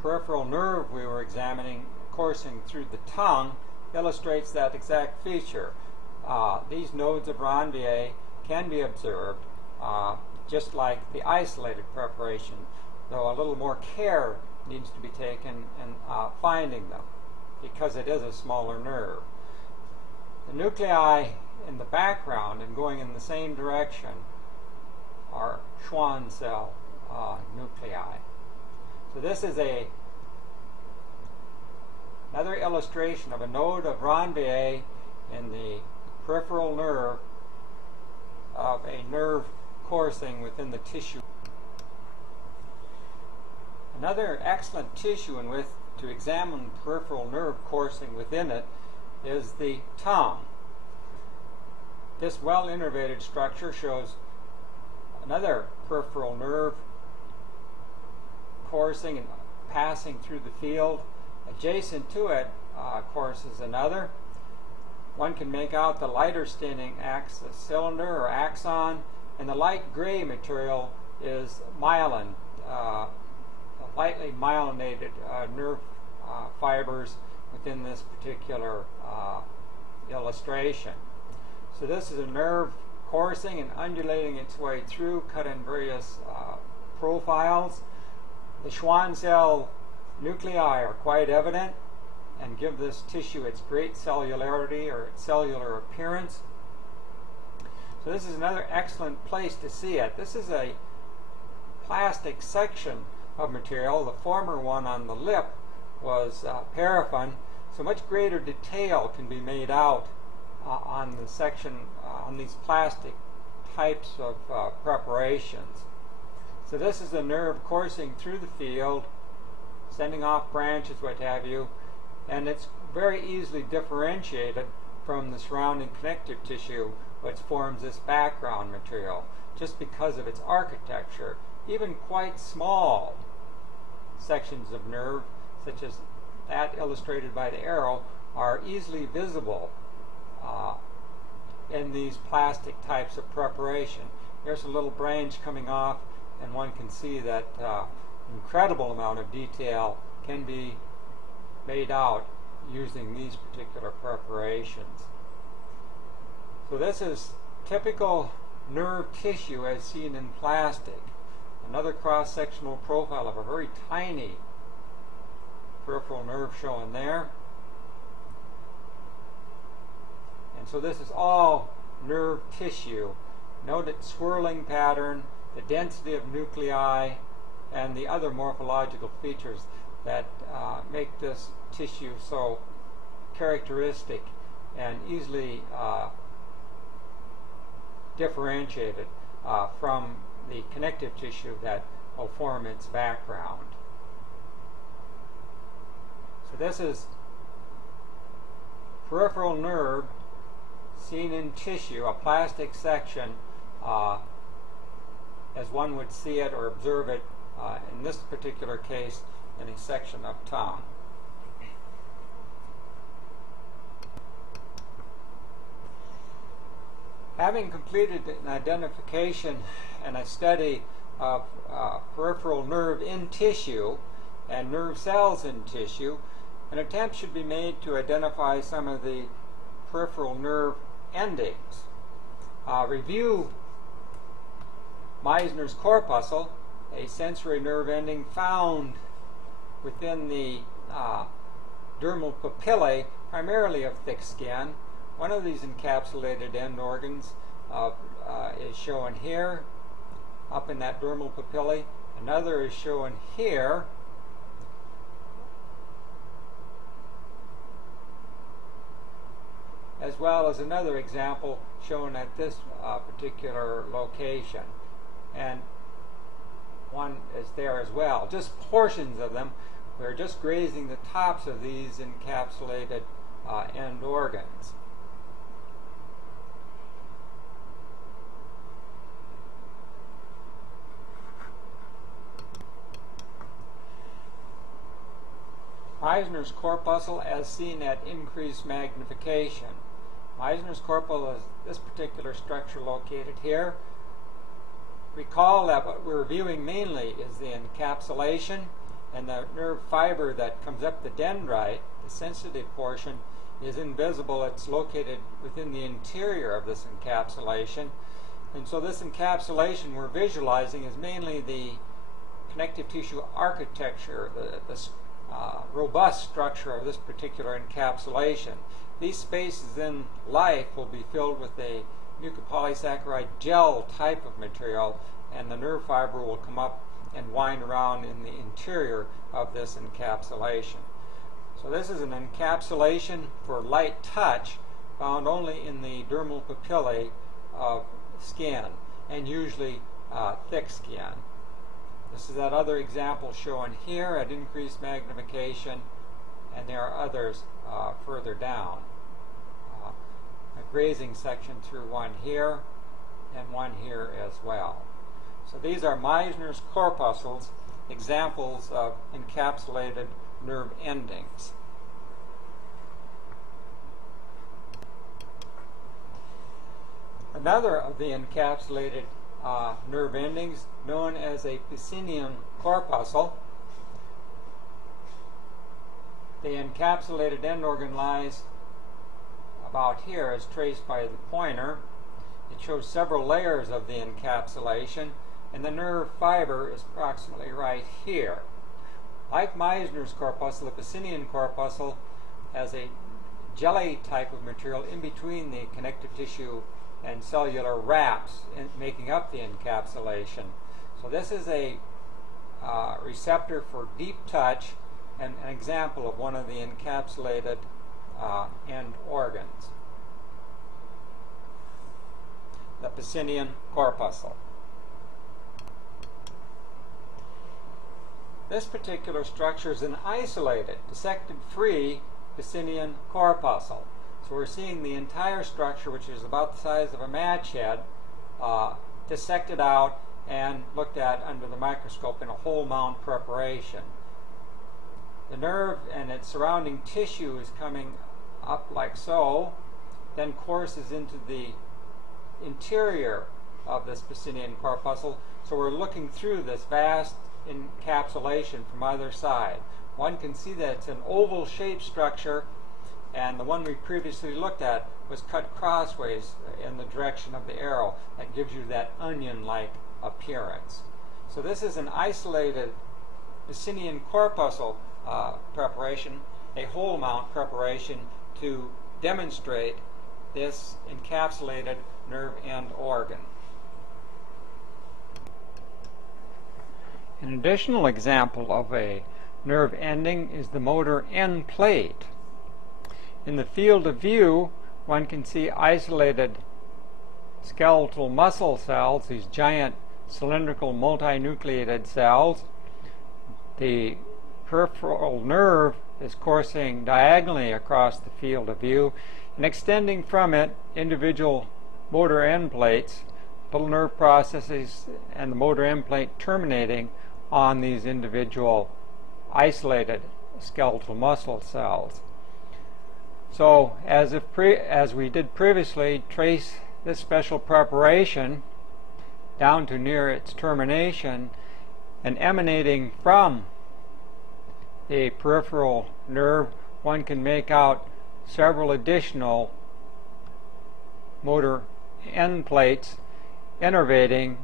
peripheral nerve we were examining coursing through the tongue illustrates that exact feature. These nodes of Ranvier can be observed just like the isolated preparation, though a little more care needs to be taken in finding them because it is a smaller nerve. The nuclei in the background and going in the same direction are Schwann cell nuclei. So this is another illustration of a node of Ranvier in the peripheral nerve of a nerve coursing within the tissue. Another excellent tissue in which to examine peripheral nerve coursing within it is the tongue. This well-innervated structure shows another peripheral nerve coursing and passing through the field. Adjacent to it, of course, is another. One can make out the lighter staining axis cylinder or axon, and the light gray material is myelin, lightly myelinated nerve fibers within this particular illustration. So this is a nerve coursing and undulating its way through, cut in various profiles. The Schwann cell nuclei are quite evident and give this tissue its great cellularity or its cellular appearance. So this is another excellent place to see it. This is a plastic section of material. The former one on the lip was paraffin, so much greater detail can be made out on the section, on these plastic types of preparations. So this is a nerve coursing through the field, sending off branches, what have you, and it's very easily differentiated from the surrounding connective tissue which forms this background material just because of its architecture. Even quite small sections of nerve, such as that illustrated by the arrow, are easily visible in these plastic types of preparation. Here's a little branch coming off, and one can see that incredible amount of detail can be made out using these particular preparations. So this is typical nerve tissue as seen in plastic. Another cross-sectional profile of a very tiny peripheral nerve shown there. And so this is all nerve tissue. Note its swirling pattern, the density of nuclei, and the other morphological features that make this tissue so characteristic and easily differentiated from the connective tissue that will form its background. So this is peripheral nerve seen in tissue, a plastic section as one would see it or observe it in this particular case in a section of tongue. Having completed an identification and a study of peripheral nerve in tissue and nerve cells in tissue, an attempt should be made to identify some of the peripheral nerve endings. Review Meissner's corpuscle, a sensory nerve ending found within the dermal papillae, primarily of thick skin. One of these encapsulated end organs is shown here, up in that dermal papillae. Another is shown here. As well as another example shown at this particular location. And one is there as well. Just portions of them. We're just grazing the tops of these encapsulated end organs. Meissner's corpuscle as seen at increased magnification. Meissner's corpuscle is this particular structure located here. Recall that what we're viewing mainly is the encapsulation, and the nerve fiber that comes up the dendrite, the sensitive portion, is invisible. It's located within the interior of this encapsulation. And so this encapsulation we're visualizing is mainly the connective tissue architecture, the robust structure of this particular encapsulation. These spaces in life will be filled with a mucopolysaccharide gel type of material, and the nerve fiber will come up and wind around in the interior of this encapsulation. So this is an encapsulation for light touch found only in the dermal papillae of skin, and usually thick skin. This is that other example shown here at increased magnification, and there are others further down. A grazing section through one here and one here as well. So these are Meissner's corpuscles, examples of encapsulated nerve endings. Another of the encapsulated nerve endings, known as a Pacinian corpuscle. The encapsulated end organ lies about here, as traced by the pointer. It shows several layers of the encapsulation, and the nerve fiber is approximately right here. Like Meissner's corpuscle, the Pacinian corpuscle has a jelly type of material in between the connective tissue and cellular wraps making up the encapsulation. So this is a receptor for deep touch, and an example of one of the encapsulated end organs, the Pacinian corpuscle. This particular structure is an isolated, dissected free Pacinian corpuscle. So we're seeing the entire structure, which is about the size of a match head, dissected out and looked at under the microscope in a whole mount preparation. The nerve and its surrounding tissue is coming up like so, then courses into the interior of this Pacinian corpuscle. So we're looking through this vast encapsulation from either side. One can see that it's an oval-shaped structure, and the one we previously looked at was cut crossways in the direction of the arrow. That gives you that onion-like appearance. So this is an isolated Pacinian corpuscle preparation, a whole mount preparation to demonstrate this encapsulated nerve end organ. An additional example of a nerve ending is the motor end plate. In the field of view, one can see isolated skeletal muscle cells, these giant cylindrical multinucleated cells. The peripheral nerve is coursing diagonally across the field of view, and extending from it individual motor end plates, little nerve processes, and the motor end plate terminating on these individual isolated skeletal muscle cells. So as we did previously, trace this special preparation down to near its termination, and emanating from the peripheral nerve, one can make out several additional motor end plates innervating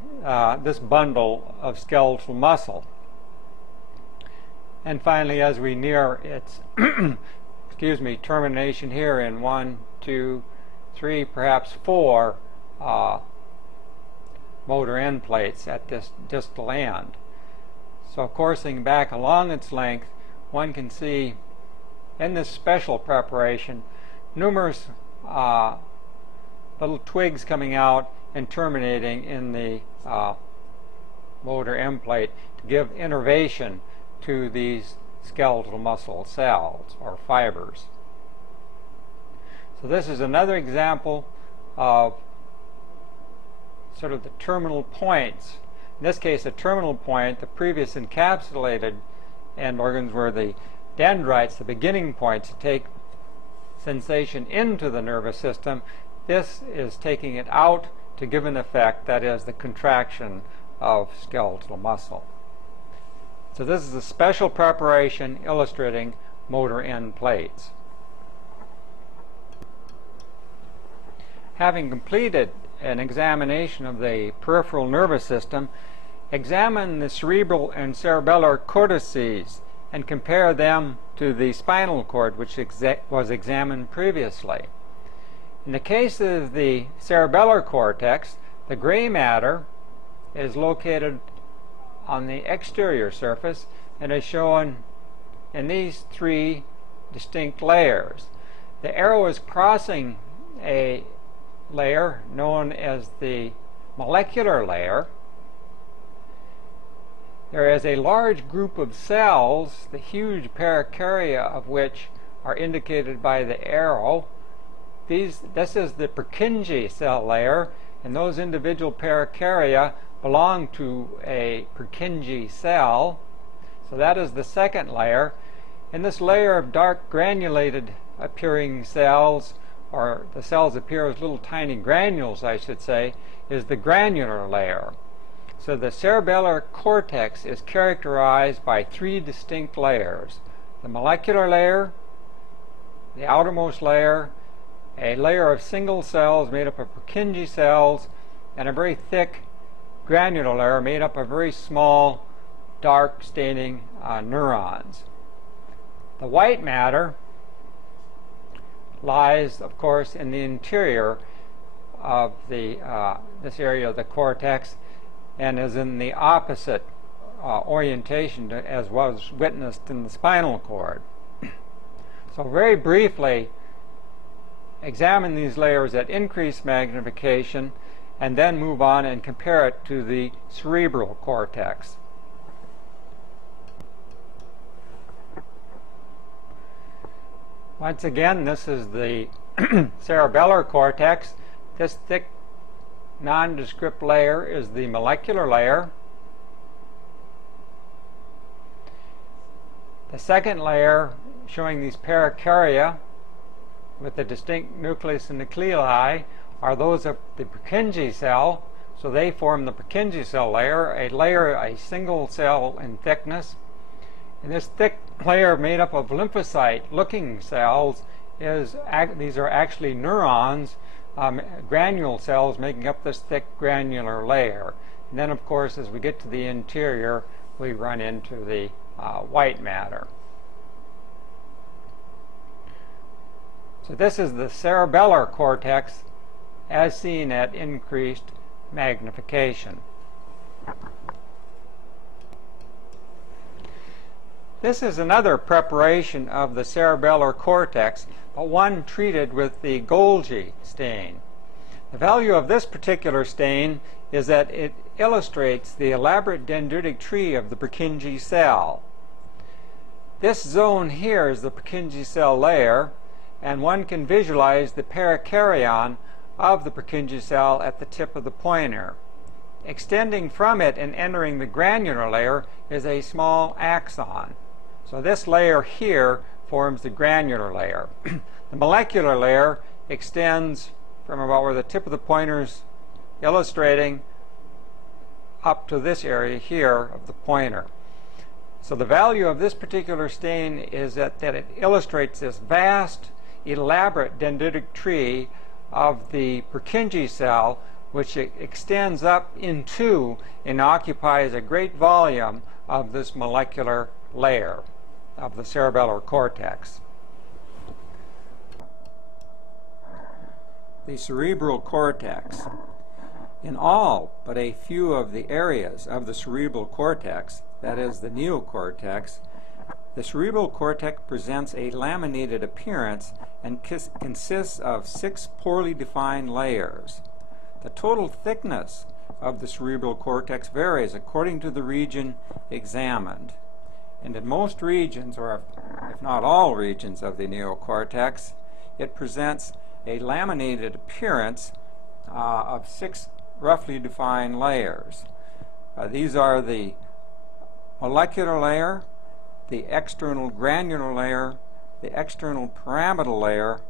this bundle of skeletal muscle. And finally, as we near its termination here in 1, 2, 3, perhaps 4 motor end plates at this distal end. So coursing back along its length, one can see in this special preparation numerous little twigs coming out and terminating in the motor end plate to give innervation to these skeletal muscle cells or fibers. So this is another example of sort of the terminal points. In this case, a terminal point, the previous encapsulated end organs were the dendrites, the beginning points to take sensation into the nervous system. This is taking it out to give an effect, that is, the contraction of skeletal muscle. So this is a special preparation illustrating motor end plates. Having completed an examination of the peripheral nervous system, examine the cerebral and cerebellar cortices and compare them to the spinal cord, which was examined previously. In the case of the cerebellar cortex, the gray matter is located on the exterior surface and is shown in these 3 distinct layers. The arrow is crossing a layer known as the molecular layer. There is a large group of cells, the huge parakarya of which are indicated by the arrow. This is the Purkinje cell layer, and those individual parakarya belong to a Purkinje cell. So that is the second layer. And this layer of dark granulated appearing cells, or the cells appear as little tiny granules, I should say, is the granular layer. So the cerebellar cortex is characterized by 3 distinct layers: the molecular layer, the outermost layer, a layer of single cells made up of Purkinje cells, and a very thick granular layer made up of very small, dark staining neurons. The white matter lies, of course, in the interior of this area of the cortex, and is in the opposite orientation to, as was witnessed in the spinal cord. So very briefly, examine these layers at increased magnification and then move on and compare it to the cerebral cortex. Once again, this is the cerebellar cortex. This thick nondescript layer is the molecular layer. The second layer, showing these parakarya with the distinct nucleus and nuclei, are those of the Purkinje cell. So they form the Purkinje cell layer, a single cell in thickness. And this thick layer made up of lymphocyte-looking cells these are actually neurons, granule cells making up this thick granular layer. And then, of course, as we get to the interior, we run into the white matter. So this is the cerebellar cortex as seen at increased magnification. This is another preparation of the cerebellar cortex, but one treated with the Golgi stain. The value of this particular stain is that it illustrates the elaborate dendritic tree of the Purkinje cell. This zone here is the Purkinje cell layer, and one can visualize the perikaryon of the Purkinje cell at the tip of the pointer. Extending from it and entering the granular layer is a small axon. So this layer here forms the granular layer. The molecular layer extends from about where the tip of the pointer's illustrating up to this area here of the pointer. So the value of this particular stain is that it illustrates this vast, elaborate dendritic tree of the Purkinje cell, which extends up into and occupies a great volume of this molecular layer of the cerebellar cortex. The cerebral cortex. In all but a few of the areas of the cerebral cortex, that is the neocortex, the cerebral cortex presents a laminated appearance and consists of 6 poorly defined layers. The total thickness of the cerebral cortex varies according to the region examined. And in most regions, or if not all regions of the neocortex, it presents a laminated appearance of 6 roughly defined layers. These are the molecular layer, the external granular layer, the external pyramidal layer,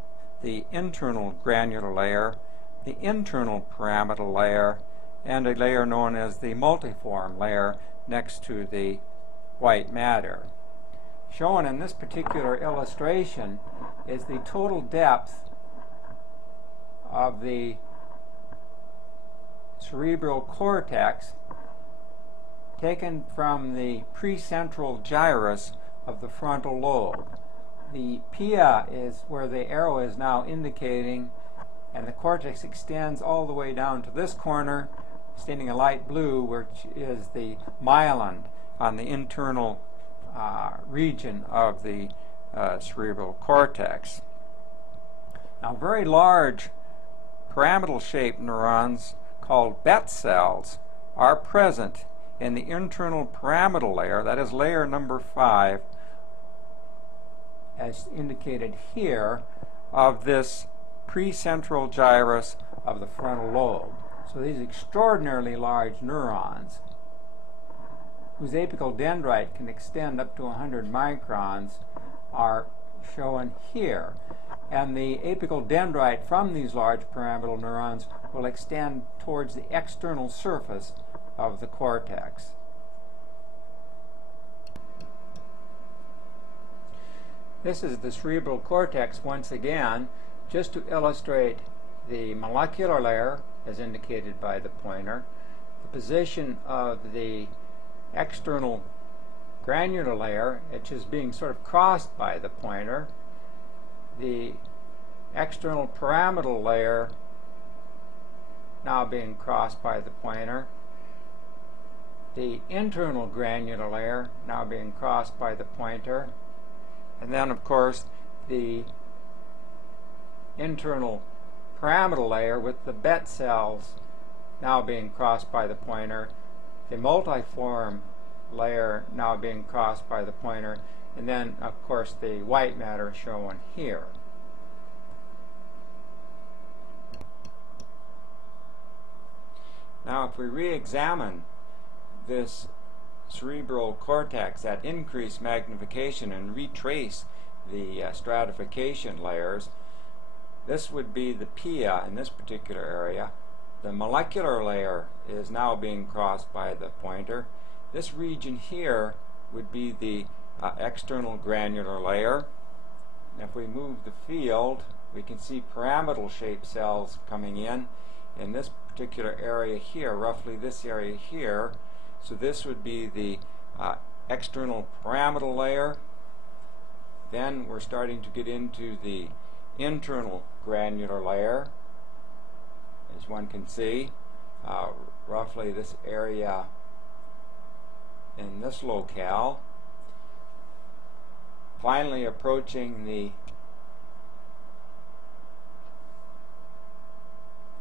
the internal granular layer, the internal pyramidal layer, and a layer known as the multiform layer next to the white matter. Shown in this particular illustration is the total depth of the cerebral cortex taken from the precentral gyrus of the frontal lobe. The pia is where the arrow is now indicating, and the cortex extends all the way down to this corner, staining a light blue, which is the myelin on the internal region of the cerebral cortex. Now, very large pyramidal-shaped neurons called Bet cells are present in the internal pyramidal layer, that is layer number 5, as indicated here, of this precentral gyrus of the frontal lobe. So these extraordinarily large neurons, whose apical dendrite can extend up to 100 microns, are shown here. And the apical dendrite from these large pyramidal neurons will extend towards the external surface of the cortex. This is the cerebral cortex once again, just to illustrate the molecular layer as indicated by the pointer, the position of the external granular layer, which is being sort of crossed by the pointer, the external pyramidal layer now being crossed by the pointer, the internal granular layer now being crossed by the pointer, and then of course the internal pyramidal layer with the Bet cells now being crossed by the pointer, the multiform layer now being crossed by the pointer, and then of course the white matter shown here. Now if we re-examine this cerebral cortex at increased magnification and retrace the stratification layers, this would be the pia in this particular area. The molecular layer is now being crossed by the pointer. This region here would be the external granular layer. And if we move the field, we can see pyramidal shaped cells coming in this particular area here, roughly this area here. So this would be the external pyramidal layer. Then we're starting to get into the internal granular layer, as one can see, roughly this area in this locale. Finally approaching the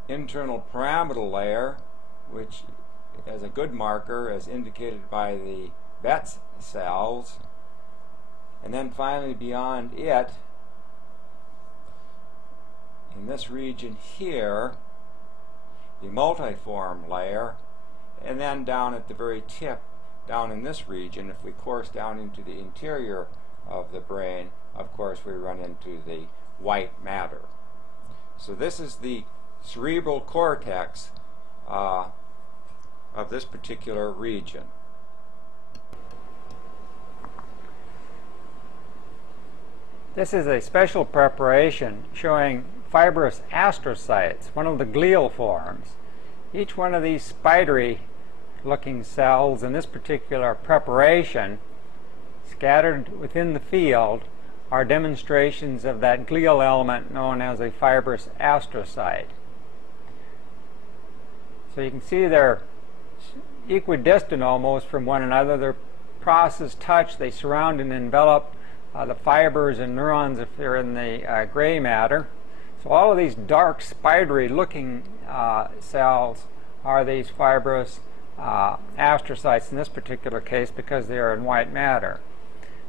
internal pyramidal layer, which as a good marker as indicated by the Bet cells, and then finally beyond it in this region here the multiform layer, and then down at the very tip down in this region. If we course down into the interior of the brain, of course we run into the white matter. So this is the cerebral cortex of this particular region. This is a special preparation showing fibrous astrocytes, one of the glial forms. Each one of these spidery looking cells in this particular preparation, scattered within the field, are demonstrations of that glial element known as a fibrous astrocyte. So you can see they're equidistant almost from one another. Their process touch, they surround and envelop the fibers and neurons if they're in the gray matter. So all of these dark spidery looking cells are these fibrous astrocytes in this particular case because they are in white matter.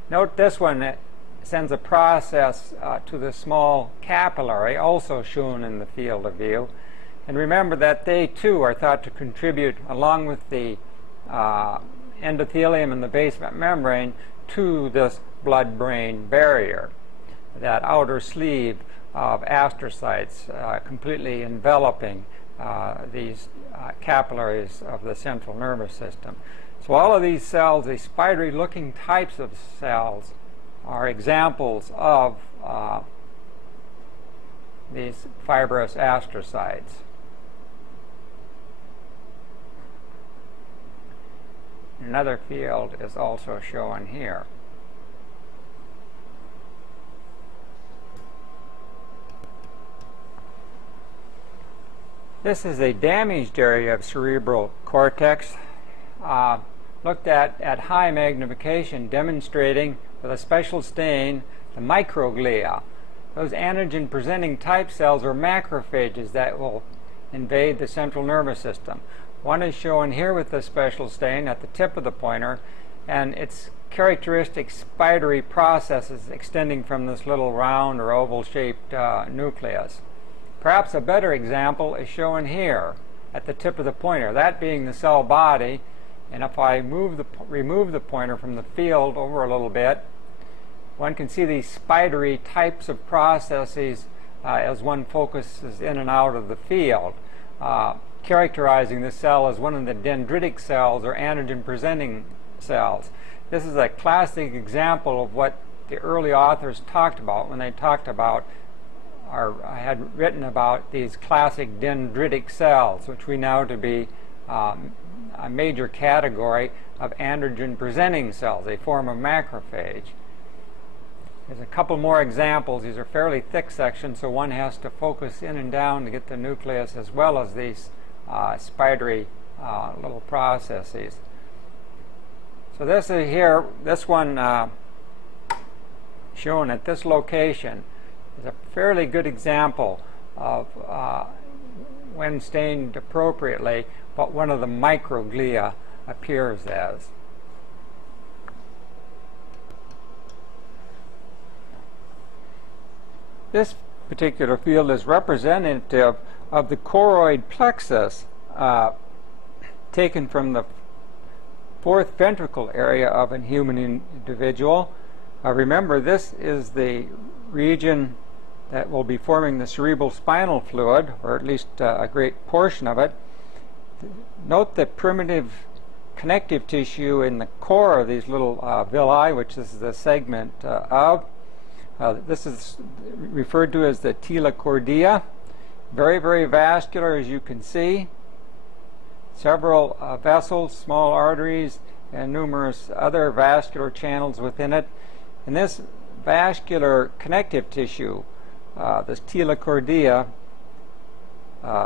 Note this one, it sends a process to the small capillary, also shown in the field of view. And remember that they too are thought to contribute, along with the endothelium and the basement membrane, to this blood-brain barrier, that outer sleeve of astrocytes completely enveloping these capillaries of the central nervous system. So all of these cells, these spidery-looking types of cells, are examples of these fibrous astrocytes. Another field is also shown here. This is a damaged area of cerebral cortex looked at high magnification, demonstrating with a special stain the microglia. Those antigen-presenting type cells are macrophages that will invade the central nervous system. One is shown here with the special stain at the tip of the pointer, and its characteristic spidery processes extending from this little round or oval-shaped nucleus. Perhaps a better example is shown here at the tip of the pointer, that being the cell body. And if I remove the pointer from the field over a little bit, one can see these spidery types of processes as one focuses in and out of the field, characterizing the cell as one of the dendritic cells or antigen-presenting cells. This is a classic example of what the early authors talked about when they talked about or had written about these classic dendritic cells, which we know to be a major category of antigen-presenting cells, a form of macrophage. There's a couple more examples. These are fairly thick sections, so one has to focus in and down to get the nucleus as well as these spidery little processes. So this is here, this one shown at this location is a fairly good example of, when stained appropriately, what one of the microglia appears as. This particular field is representative of the choroid plexus taken from the fourth ventricle area of a human individual. Remember, this is the region that will be forming the cerebral spinal fluid, or at least a great portion of it. Note the primitive connective tissue in the core of these little villi, which this is a segment of. This is referred to as the telocordia. Very, very vascular, as you can see. Several vessels, small arteries, and numerous other vascular channels within it. And this vascular connective tissue, this telocordia,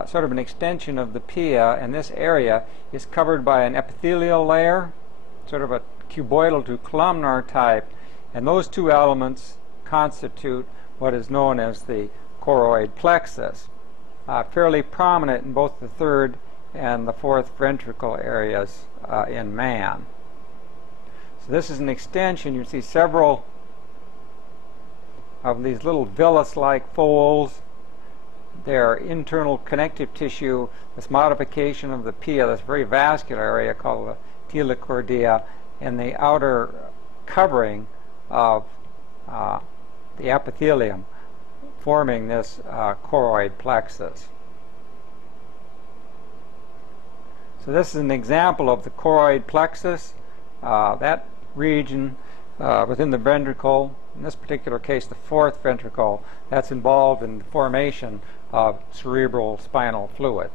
sort of an extension of the pia, and this area is covered by an epithelial layer, sort of a cuboidal to columnar type, and those two elements constitute what is known as the choroid plexus, fairly prominent in both the third and the fourth ventricle areas in man. So this is an extension. You see several of these little villus-like folds. They're internal connective tissue, this modification of the pia, this very vascular area called the helichordia in the outer covering of the epithelium, forming this choroid plexus. So this is an example of the choroid plexus. That region within the ventricle, in this particular case the fourth ventricle, that's involved in the formation of cerebral spinal fluid.